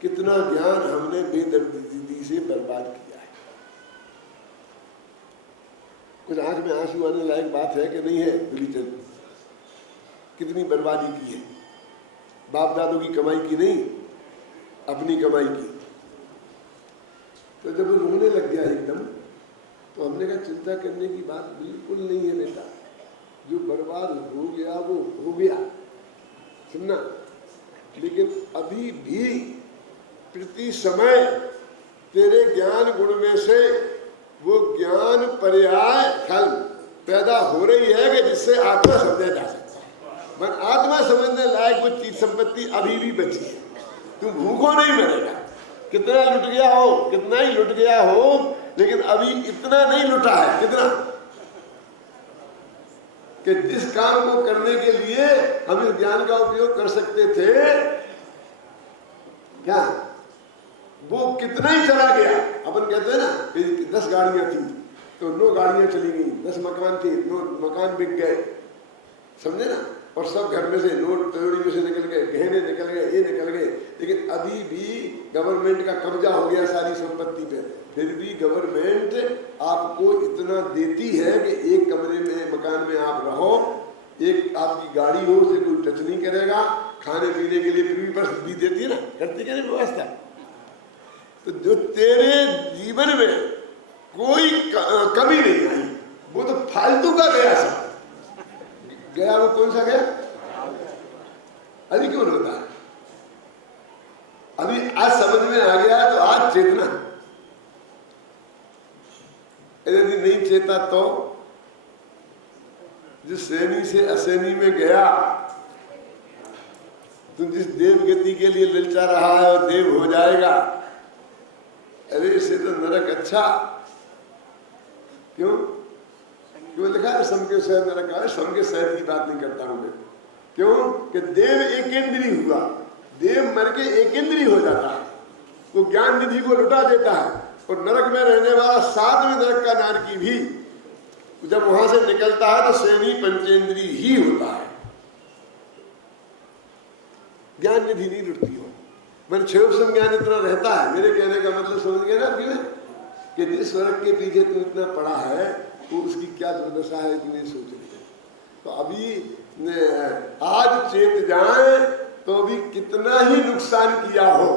कितना ज्ञान हमने बेदर्दी से बर्बाद किया है। कुछ आंख में आंसू आने लायक बात है कि नहीं है दुलीचंद? कितनी बर्बादी की है, बाप दादों की कमाई की नहीं, अपनी कमाई की। तो जब वो रोने लग गया एकदम, तो हमने कहा चिंता करने की बात बिल्कुल नहीं है बेटा, जो बर्बाद हो गया वो हो गया, सुनना। लेकिन अभी भी प्रति समय तेरे ज्ञान गुण में से वो ज्ञान पर्याय फल पैदा हो रही है कि जिससे आत्मा समझा जा सकता है। मन आत्मा समझने लायक वो चीज संपत्ति अभी भी बची है। तू भूखों नहीं मरेगा, कितना लुट गया हो, कितना ही लुट गया हो, लेकिन अभी इतना नहीं लुटा है। कितना कि जिस काम को करने के लिए हम इस ज्ञान का उपयोग कर सकते थे, क्या वो कितना ही चला गया। अपन कहते हैं ना कि 10 गाड़ियां थी तो 9 गाड़ियां चली गई, 10 मकान थे 9 मकान बिक गए, समझे ना। और सब घर में से नोट त्योड़ी में से निकल गए, गहने निकल गए, ये निकल गए। लेकिन अभी भी गवर्नमेंट का कब्जा हो गया सारी संपत्ति पे, फिर भी गवर्नमेंट आपको इतना देती है कि एक कमरे में मकान में आप रहो, एक आपकी गाड़ी हो, उसे कोई टच नहीं करेगा, खाने पीने के लिए फ्री बस भी देती है ना, करती क्या नहीं व्यवस्था। तो जो तेरे जीवन में कोई कमी नहीं आई, वो तो फालतू का गया सब गया। वो कौन सा गया? अभी क्यों होता है? अभी आज समझ में आ गया तो आज चेतना। यदि नहीं चेता तो जिस श्रेणी से अश्रेणी में गया, तुम जिस देव गति के लिए ललचा रहा है और देव हो जाएगा, अरे इससे तो नरक अच्छा। क्यों? क्यों लिखा है सम के शहर नरक है? सम के शहर की बात नहीं करता हूं मैं। क्यों? कि देव एकेंद्रीय हुआ, देव मर के एकेंद्रीय हो जाता है, वो ज्ञान निधि को लुटा देता है। और नरक में रहने वाला सातवें नरक का नारकी भी जब वहां से निकलता है तो श्रेणी पंचेंद्रीय ही होता है, ज्ञान निधि नहीं लुटती हो। मैंने क्षयोपम ज्ञान इतना रहता है। मेरे कहने का मतलब समझ गए ना अभी में, कि जिस वर्ग के पीछे तुम इतना पड़ा है वो उसकी क्या दुर्दशा है तुम्हें सोच रही है। तो अभी आज चेत जाए तो भी कितना ही नुकसान किया हो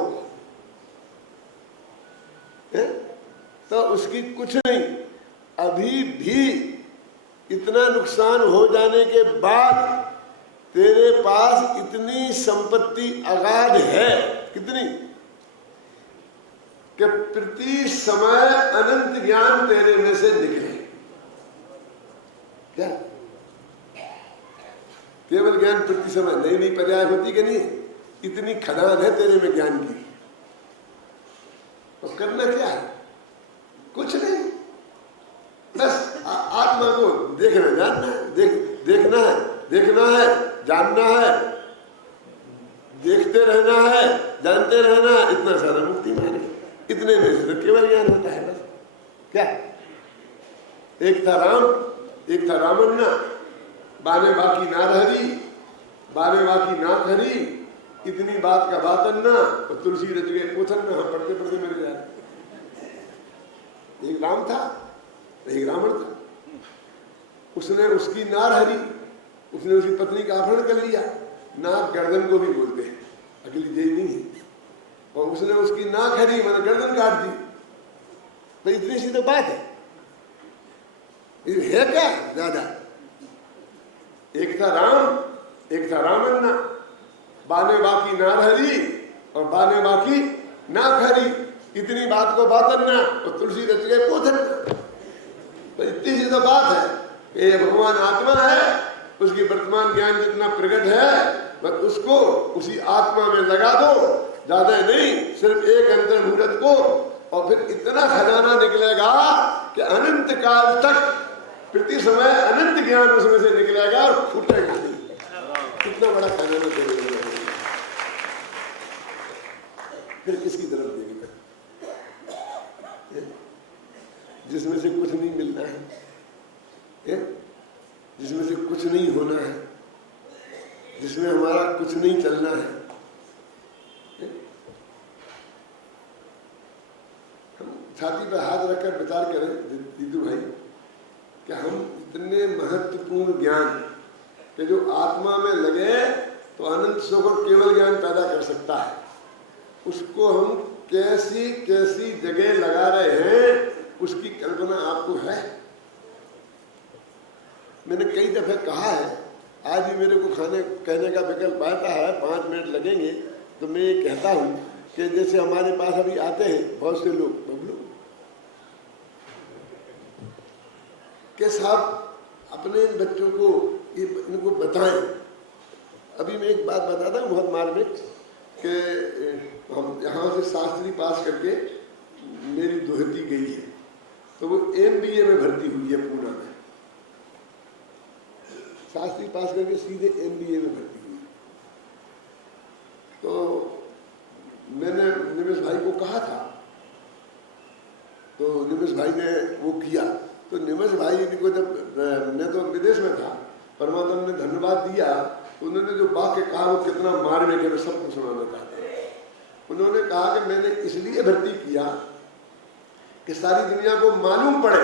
तो उसकी कुछ नहीं। अभी भी इतना नुकसान हो जाने के बाद तेरे पास इतनी संपत्ति अगाध है, कितनी, कि प्रति समय अनंत ज्ञान तेरे में से निकले। क्या केवल ज्ञान प्रति समय नई नई पर्याय होती कि नहीं? इतनी खदान है तेरे में ज्ञान की। तो करना क्या है? कुछ नहीं, बस आत्मा को देखना जानना है, देखना है, देखना है, जानना है, देखते रहना है, जानते रहना है, इतना सारा मुक्ति मार्ग। इतने में से तो केवल ज्ञान होता है बस। क्या? एक था राम, एक था रामन्ना, बाने बाकी नारहरी, बाने बाकी नाक हरी, इतनी बात का बातन्ना, और तुलसी रच गए पोथन्ना। हम पढ़ते पढ़ते मिल जाए। एक राम था, एक रावण था। उसने उसकी नार हरी, उसने उसकी पत्नी का अपहरण कर लिया। नाक गर्दन को भी बोलते हैं, अगली जेल नहीं है। और उसने उसकी नाक हरी, मतलब गर्दन काट दी। तो इतनी सी तो बात है क्या ज्यादा? एक था राम, एक था रामन्ना, बाने बाकी नार हरी और बाने बाकी नाक हरी, इतनी बात को बातन्ना, और तुलसी रच गए पोथन्ना। तो इतनी सी तो बात है। ये भगवान आत्मा है, उसकी वर्तमान ज्ञान जितना प्रकट है बस उसको उसी आत्मा में लगा दो, ज्यादा नहीं, सिर्फ एक अंतर्मुहूर्त को, और फिर इतना खजाना निकलेगा कि अनंत काल तक प्रति समय अनंत ज्ञान उसमें से निकलेगा और फूटेगा नहीं। कितना बड़ा खजाना निकलेगा। फिर किसकी तरफ देखेगा? जिसमें से कुछ नहीं मिलना है, जिसमें से कुछ नहीं होना है, जिसमें हमारा कुछ नहीं चलना है। हम छाती पर हाथ रखकर विचार करें दीदू भाई कि हम इतने महत्वपूर्ण ज्ञान कि जो आत्मा में लगे तो अनंत सुख और केवल ज्ञान पैदा कर सकता है, उसको हम कैसी कैसी जगह लगा रहे हैं, उसकी कल्पना आपको है? मैंने कई दफे कहा है, आज भी मेरे को कहने का विकल्प आता है, 5 मिनट लगेंगे तो मैं ये कहता हूँ कि जैसे हमारे पास अभी आते हैं बहुत से लोग, बबलू के साहब अपने बच्चों को इनको बताएं। अभी मैं एक बात बताता हूँ बहुत मार्मिक, कि हम यहाँ से शास्त्री पास करके मेरी दोहती गई है, तो वो MBA में भर्ती हुई है पूना में। शास्त्री पास करके सीधे MBA में भर्ती हुई। तो मैंने निमेश भाई को कहा था, तो निमेश भाई ने वो किया। तो निमेश भाई को जब मैं तो विदेश में था, परमात्मा ने धन्यवाद दिया, तो उन्होंने जो वाक्य कहा वो कितना मारने के मैं सबको सुनाना चाहता हूँ। उन्होंने कहा कि मैंने इसलिए भर्ती किया कि सारी दुनिया को मालूम पड़े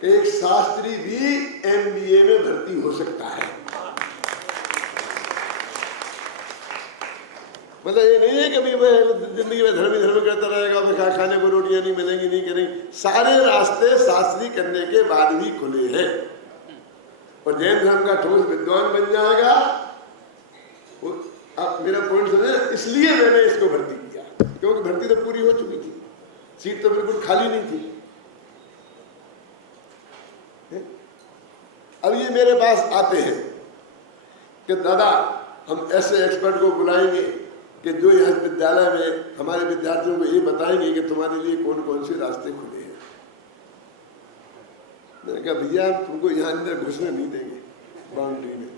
कि एक शास्त्री भी MBA में भर्ती हो सकता है। मतलब ये नहीं है कि अभी मैं जिंदगी में धर्म ही धर्म करता रहेगा, मैं खाने को रोटियां नहीं मिलेंगी, नहीं करेंगी। सारे रास्ते शास्त्री करने के बाद भी खुले हैं। और जैन धर्म का ठोस विद्वान बन जाएगा। अब मेरा पॉइंट समझे, इसलिए मैंने इसको भर्ती किया, क्योंकि भर्ती तो पूरी हो चुकी थी, सीट तो बिल्कुल खाली नहीं थी। अब ये मेरे पास आते हैं कि दादा हम ऐसे एक्सपर्ट को बुलाएंगे कि जो यहाँ विद्यालय में हमारे विद्यार्थियों को ये बताएंगे कि तुम्हारे लिए कौन कौन से रास्ते खुले हैं। मैंने कहा भैया तुमको यहाँ अंदर घुसने नहीं देंगे, बाउंड्री में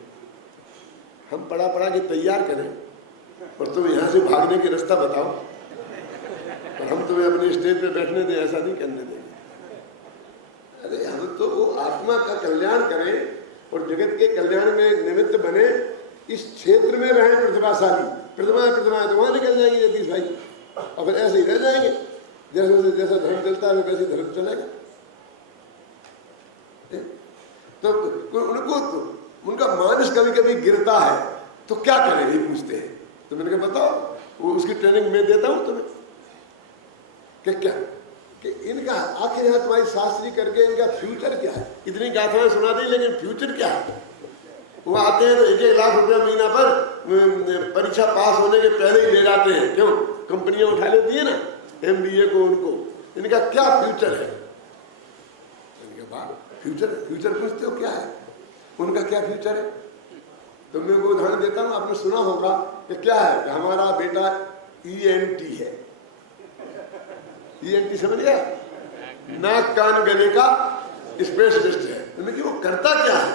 हम पढ़ा पढ़ा के तैयार करें और तुम यहाँ से भागने की रास्ता बताओ, और हम तुम्हें अपने स्टेज पे बैठने दें, ऐसा नहीं करने देंगे। अरे हम तो वो आत्मा का कल्याण करें और जगत के कल्याण में निमित्त बने, इस क्षेत्र में रहे प्रतिभाशाली, प्रतिभाएं तो वहां निकल जाएंगी जगदीश भाई, और फिर ऐसे ही रह जाएंगे। जैसे जैसा धर्म चलता है वैसे धर्म चलेगा। तो उनको तो उनका मानस कभी कभी गिरता है, तो क्या करें ये पूछते हैं। तो मैंने कहा बताओ, वो उसकी ट्रेनिंग मैं देता हूं तुम्हें कि क्या कि इनका आखिर यहाँ तुम्हारी शास्त्री करके इनका फ्यूचर क्या है। इतनी गाथाएं सुना दी, लेकिन फ्यूचर क्या है। वो आते हैं तो 1-1 लाख रुपया महीना पर परीक्षा पास होने के पहले ही ले जाते हैं। क्यों? कंपनियां उठा लेती है ना MBA को उनको। इनका क्या फ्यूचर है? फ्यूचर पूछते हो क्या है, उनका क्या फ्यूचर है। तो मैं वो उदाहरण देता हूँ, आपने सुना होगा कि क्या है कि हमारा बेटा ENT है। ENT समझ गया, नाक कान गले का स्पेशलिस्ट है। तो मैं वो करता क्या है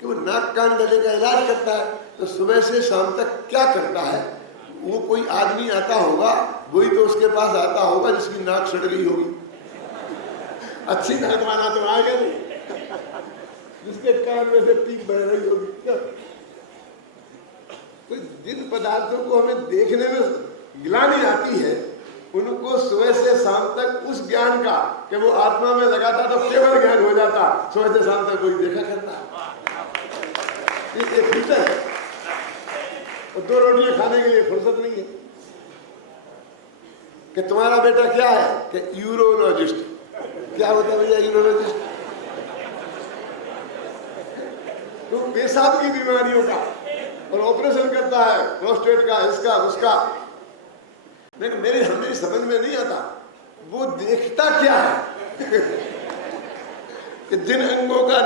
कि वो नाक कान गले का इलाज करता है। तो सुबह से शाम तक क्या करता है, वो कोई आदमी आता होगा, वही तो उसके पास आता होगा जिसकी नाक सड़ गई होगी। अच्छी नाक वाला तो आ गया नहीं, जिसके कान में से पीक बह रही होगी। तो जिन पदार्थों को हमें देखने में गिलानी आती है, उनको सुबह से शाम तक उस ज्ञान का कि वो आत्मा में लगाता तो केवल ज्ञान हो जाता, सुबह से शाम तक कोई देखा करता। ये फ्यूचर है। और 2 रोटियां खाने के लिए फुर्सत नहीं है। कि तुम्हारा बेटा क्या है कि यूरोलॉजिस्ट। क्या होता है भैया यूरोलॉजिस्ट? तो पेशाब की बीमारियों का और ऑपरेशन करता है, प्रोस्टेट का, इसका उसका। लेकिन मेरी समझ में नहीं आता वो देखता क्या है। कि जिन अंगों का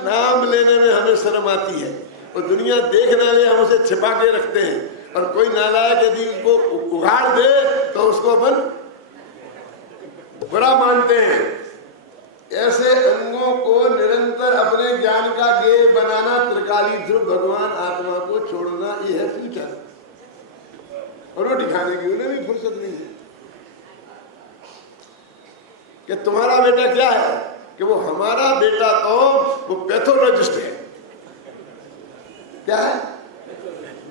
नाम लेने में हमें शर्म आती है और दुनिया देखने में हम उसे छिपा के रखते हैं, और कोई नालायक यदि उसको उगाड़ दे तो उसको अपन बुरा मानते हैं। ऐसे अंगों को निरंतर अपने ज्ञान का गेय बनाना, त्रिकाली ध्रुव भगवान आत्मा को छोड़ना, ये है फ्यूचर। और रोटी खाने की उन्हें भी फुर्सत नहीं है। कि तुम्हारा बेटा क्या है कि वो हमारा बेटा तो वो पैथोलॉजिस्ट है। क्या है?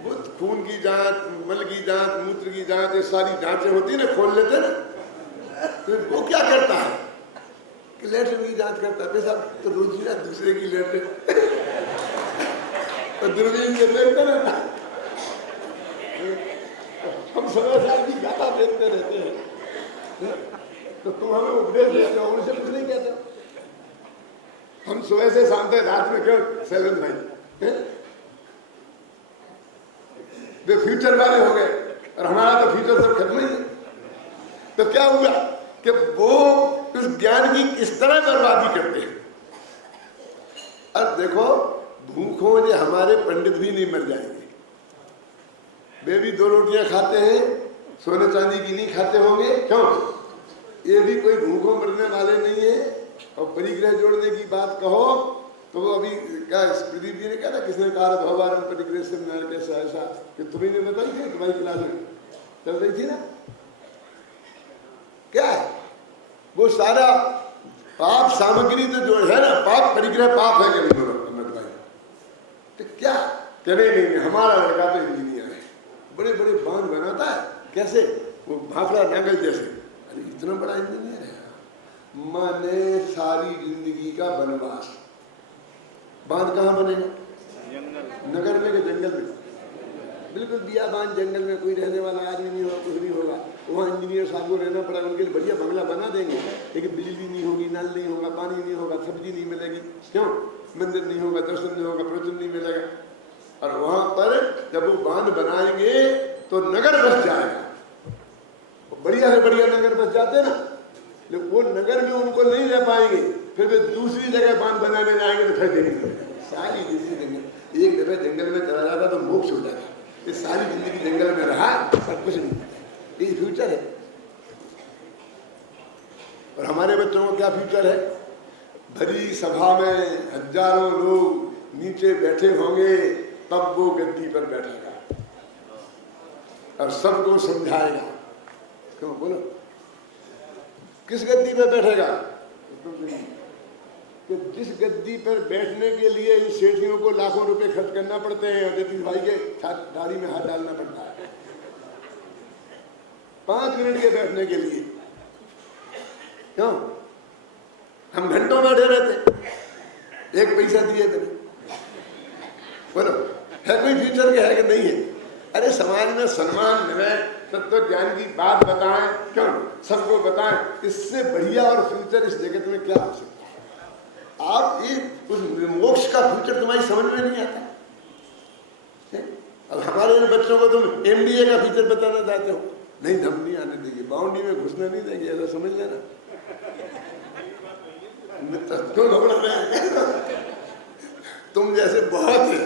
वो खून की जांच, मल की जांच, मूत्र की जांच, ये सारी जांचें होती है ना, खोल लेते ना। तो वो क्या करता है कि लेटरिन की जांच करता है। पेशाब तो रोज दूसरे की लेटरिन तो दूरबीन से देखते रहता है। हम समय साल की गाथा देखते रहते हैं। तो तुम हमें उपदेश देते हो, उनसे कुछ नहीं कहते। हम सुबह से शाम तक रात में क्यों सैलन भाई वे फ्यूचर वाले हो गए, और हमारा तो फ्यूचर सब खत्म ही है। तो क्या हुआ कि वो उस ज्ञान की किस तरह बर्बादी करते हैं। अब देखो, भूखों ने हमारे पंडित भी नहीं मर जाएंगे। वे भी 2 रोटियां खाते हैं, सोने चांदी की नहीं खाते होंगे। क्यों? ये भी कोई भूखों मरने वाले नहीं है। और परिग्रह जोड़ने की बात कहो तो वो अभी क्या प्रदीप जी ने कहा था, किसने कहा भगवान परिग्रह से कैसा ऐसा, कि तुम्हें ने बताई थी तुम्हारी क्लास में चल रही थी ना। क्या है वो सारा पाप सामग्री तो जो है ना, पाप परिग्रह पाप है कि नहीं अहमद भाई? तो क्या करे नहीं, हमारा लड़का तो इंजीनियर है, बड़े बड़े बांध बनाता है। कैसे? वो भाखड़ा नांगल जैसे। अरे इतना बड़ा इंजीनियर है। माने सारी जिंदगी का वनवास। बांध कहाँ बनेगा? नगर में कि जंगल में? बिल्कुल बियाबान जंगल में कोई रहने वाला आदमी नहीं होगा, कुछ नहीं होगा। वहाँ इंजीनियर साहब को रहना पड़ेगा, उनके लिए बढ़िया बंगला बना देंगे, लेकिन बिजली नहीं होगी, नल नहीं होगा, पानी नहीं होगा, सब्जी नहीं मिलेगी, क्यों? मंदिर नहीं होगा, दर्शन नहीं होगा, प्रवचन नहीं मिलेगा। और वहाँ पर जब वो बांध बनाएंगे तो नगर बस जाएगा, बढ़िया से बढ़िया नगर बस जाते ना, लेकिन वो नगर में उनको नहीं रह पाएंगे, फिर वे दूसरी जगह बांध बनाने जाएंगे तो फिर देंगे सारी जिंदगी। एक दफे जंगल में चला जाता तो मोक्ष हो जाता, ये सारी जिंदगी जंगल में रहा सब कुछ नहीं, ये फ्यूचर है। और हमारे बच्चों को क्या फ्यूचर है? भरी सभा में हजारों लोग नीचे बैठे होंगे, तब वो गद्दी पर बैठेगा और सबको समझाएगा। क्यों बोलो, किस गद्दी पर बैठेगा? कि जिस गद्दी पर बैठने के लिए इन सेठियों को लाखों रुपए खर्च करना पड़ते हैं और जतिन भाई के थाली में हाथ डालना पड़ता है 5 मिनट के बैठने के लिए। क्यों? हम घंटों बैठे रहते, 1 पैसा दिए थे। बोलो, है कोई फ्यूचर के? है कि नहीं है? अरे समाज में सम्मान मिले, तत्व ज्ञान की बात बताएं, क्यों सबको बताएं, इससे बढ़िया और फ्यूचर इस जगत में क्या हो सकता है? आप ये उस मोक्ष का फ्यूचर तुम्हारी समझ में नहीं आता है? अब हमारे बच्चों को तुम MBA का फ्यूचर बताना चाहते हो, नहीं दम नहीं आने देंगे, बाउंड्री में घुसने नहीं देंगे, ऐसा समझ लेना। क्यों घबरा रहे हैं? तुम जैसे बहुत है।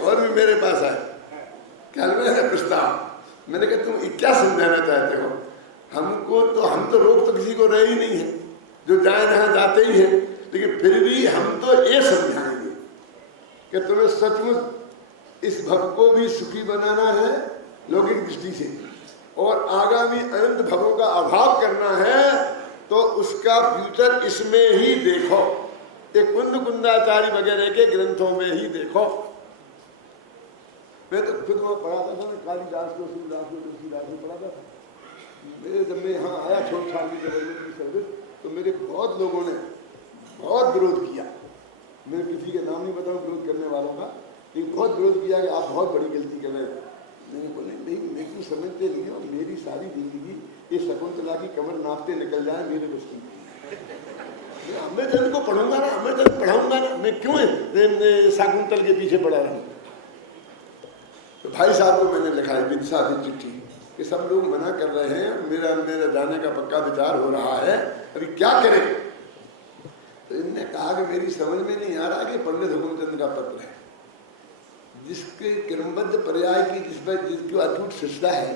और भी मेरे पास आए, क्या मेरा प्रस्ताव, मैंने कहा तुम क्या समझाना चाहते हो हमको? तो हम तो रोक तो किसी को रहे ही नहीं है, जो जाए जहां जाते ही है, लेकिन फिर भी हम तो ये समझाएंगे कि तुम्हें सचमुच इस भव को भी सुखी बनाना है लौकिक दृष्टि से, और आगामी अनंत भवों का अभाव करना है, तो उसका फ्यूचर इसमें ही देखो, एक कुंद कुंदाचारी वगैरह के ग्रंथों में ही देखो। मैं तो खुद वहां पढ़ाता था, मैं कालिदास को, सूरदास को, तुलसीदास को पढ़ाता था। मेरे जब मैं यहाँ आया छोटे साल की सर्विस, तो मेरे बहुत लोगों ने बहुत विरोध किया। मैं किसी के नाम नहीं बताऊँ विरोध करने वालों का, लेकिन बहुत विरोध किया कि आप बहुत बड़ी गलती कर रहे हैं। मैंने बोले नहीं, मैं क्यों समझते नहीं हो, मेरी सारी जिंदगी ये शकुंतला की कमर नापते निकल जाए मेरे कुछ नहीं। अमृतचंद को पढ़ूंगा ना, अमृतचंद पढ़ाऊंगा ना, मैं क्यों शकुंतल के पीछे पड़ा रहूं? तो भाई साहब को मैंने लिखा है विदिशा से चिट्ठी कि सब लोग मना कर रहे हैं, मेरा जाने का पक्का विचार हो रहा है, अभी क्या करें? तो इनने कहा कि मेरी समझ में नहीं आ रहा कि पंडित हुकुमचंद का पत्र है, जिसके क्रमबद्ध पर्याय की जिसकी अटूट शिष्टा है,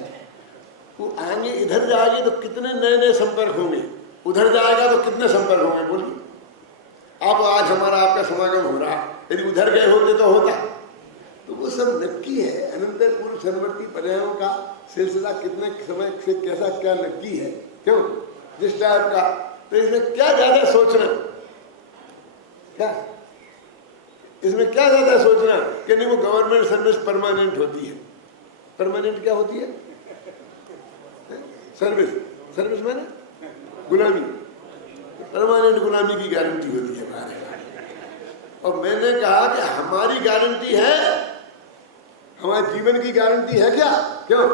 वो आगे इधर जाएगी तो कितने नए नए संपर्क होंगे, उधर जाएगा तो कितने संपर्क होंगे? बोलिए आप, आज हमारा आपका समागम हो रहा, यदि उधर गए होते तो होता। तो वो सब नक्की है, अनंतर पूर्व समवर्ती पर्यायों का सिलसिला कितने समय से कैसा क्या नक्की है, क्यों जिस टाइप का। तो इसमें क्या ज्यादा सोचना, क्या इसमें क्या ज्यादा सोचना कि नहीं वो गवर्नमेंट सर्विस परमानेंट होती है। परमानेंट क्या होती है? सर्विस माने गुलामी, परमानेंट गुलामी की गारंटी होती है हमारे। और मैंने कहा कि हमारी गारंटी है, हमारे जीवन की गारंटी है क्या? क्यों?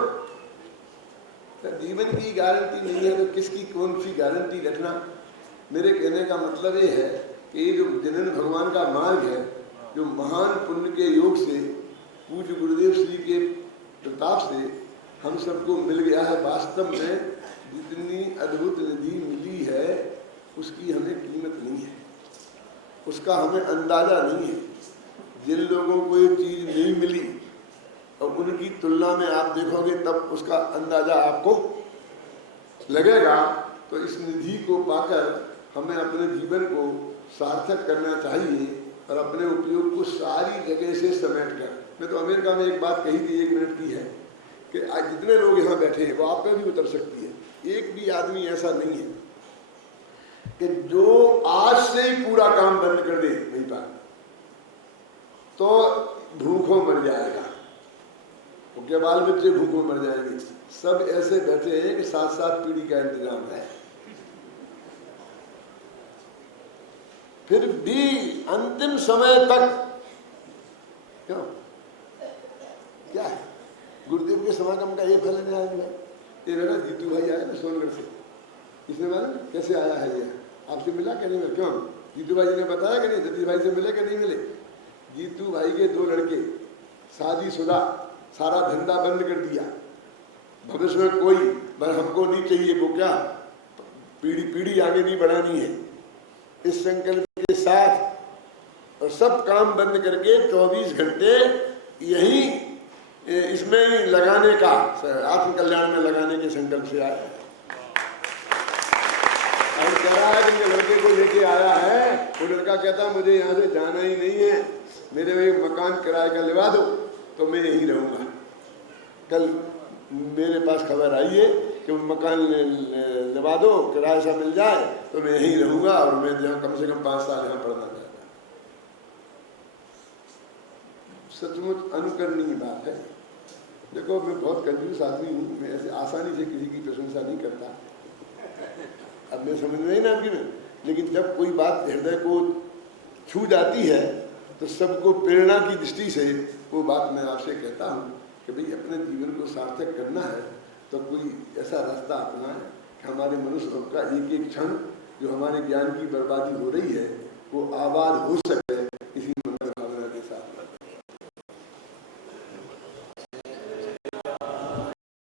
तो जीवन की गारंटी नहीं है तो किसकी कौन सी गारंटी रखना? मेरे कहने का मतलब ये है कि ये जो जनन भगवान का मार्ग है, जो महान पुण्य के योग से, पूज्य गुरुदेव श्री के प्रताप से हम सबको मिल गया है। वास्तव में जितनी अद्भुत निधि मिली है उसकी हमें कीमत नहीं है, उसका हमें अंदाजा नहीं है। जिन लोगों को ये चीज नहीं मिली और उनकी तुलना में आप देखोगे तब उसका अंदाजा आपको लगेगा। तो इस निधि को पाकर हमें अपने जीवन को सार्थक करना चाहिए और अपने उपयोग को सारी जगह से समेट कर। मैं तो अमेरिका में एक बात कही थी 1 मिनट की है कि आज जितने लोग यहाँ बैठे हैं वो आप पे भी उतर सकती है। एक भी आदमी ऐसा नहीं है कि जो आज से ही पूरा काम बंद कर दे नहीं पा तो भूखों मर जाएगा, उनके बाल बच्चे भूखों मर जाएंगे। सब ऐसे बैठे हैं कि 7-7 पीढ़ी का इंतजाम है, फिर भी अंतिम समय तक क्यों समागम का ये फल है भाई। ये मेरा जीतू भाई आया ना सोनगढ़ से, इसने मालूम कैसे आया है ये, आपसे मिला कि नहीं? क्यों जीतू भाई ने बताया कि नहीं? जतीश भाई से मिले कि नहीं मिले? जीतू भाई के 2 लड़के शादीशुदा, सारा धंधा बंद कर दिया। भविष्य में कोई पर हमको नहीं चाहिए, वो क्या पीढ़ी पीढ़ी आगे नहीं बढ़ानी है, इस संकल्प के साथ और सब काम बंद करके 24 घंटे यही इसमें लगाने का, आत्म कल्याण में लगाने के संकल्प से आया है। और कह रहा है कि लड़के को लेके आया है, वो लड़का कहता मुझे यहाँ से जाना ही नहीं है, मेरे में मकान किराए का लिवा दो तो मैं यहीं रहूँगा। कल मेरे पास खबर आई है कि मकान लिवा दो, किराया सा मिल जाए तो मैं यहीं रहूँगा और मैं यहाँ कम से कम 5 साल यहाँ पढ़ना चाहता। सचमुच अनुकरणीय बात है। देखो मैं बहुत कंजूस आदमी हूँ, मैं ऐसे आसानी से किसी की प्रशंसा नहीं करता, अब मैं समझ नहीं ना आपकी में, लेकिन जब कोई बात हृदय को छू जाती है तो सबको प्रेरणा की दृष्टि से वो बात मैं आपसे कहता हूँ कि भाई अपने जीवन को सार्थक करना है तो कोई ऐसा रास्ता अपनाए कि हमारे मनुष्य का एक एक क्षण जो हमारे ज्ञान की बर्बादी हो रही है वो आबाद हो सके।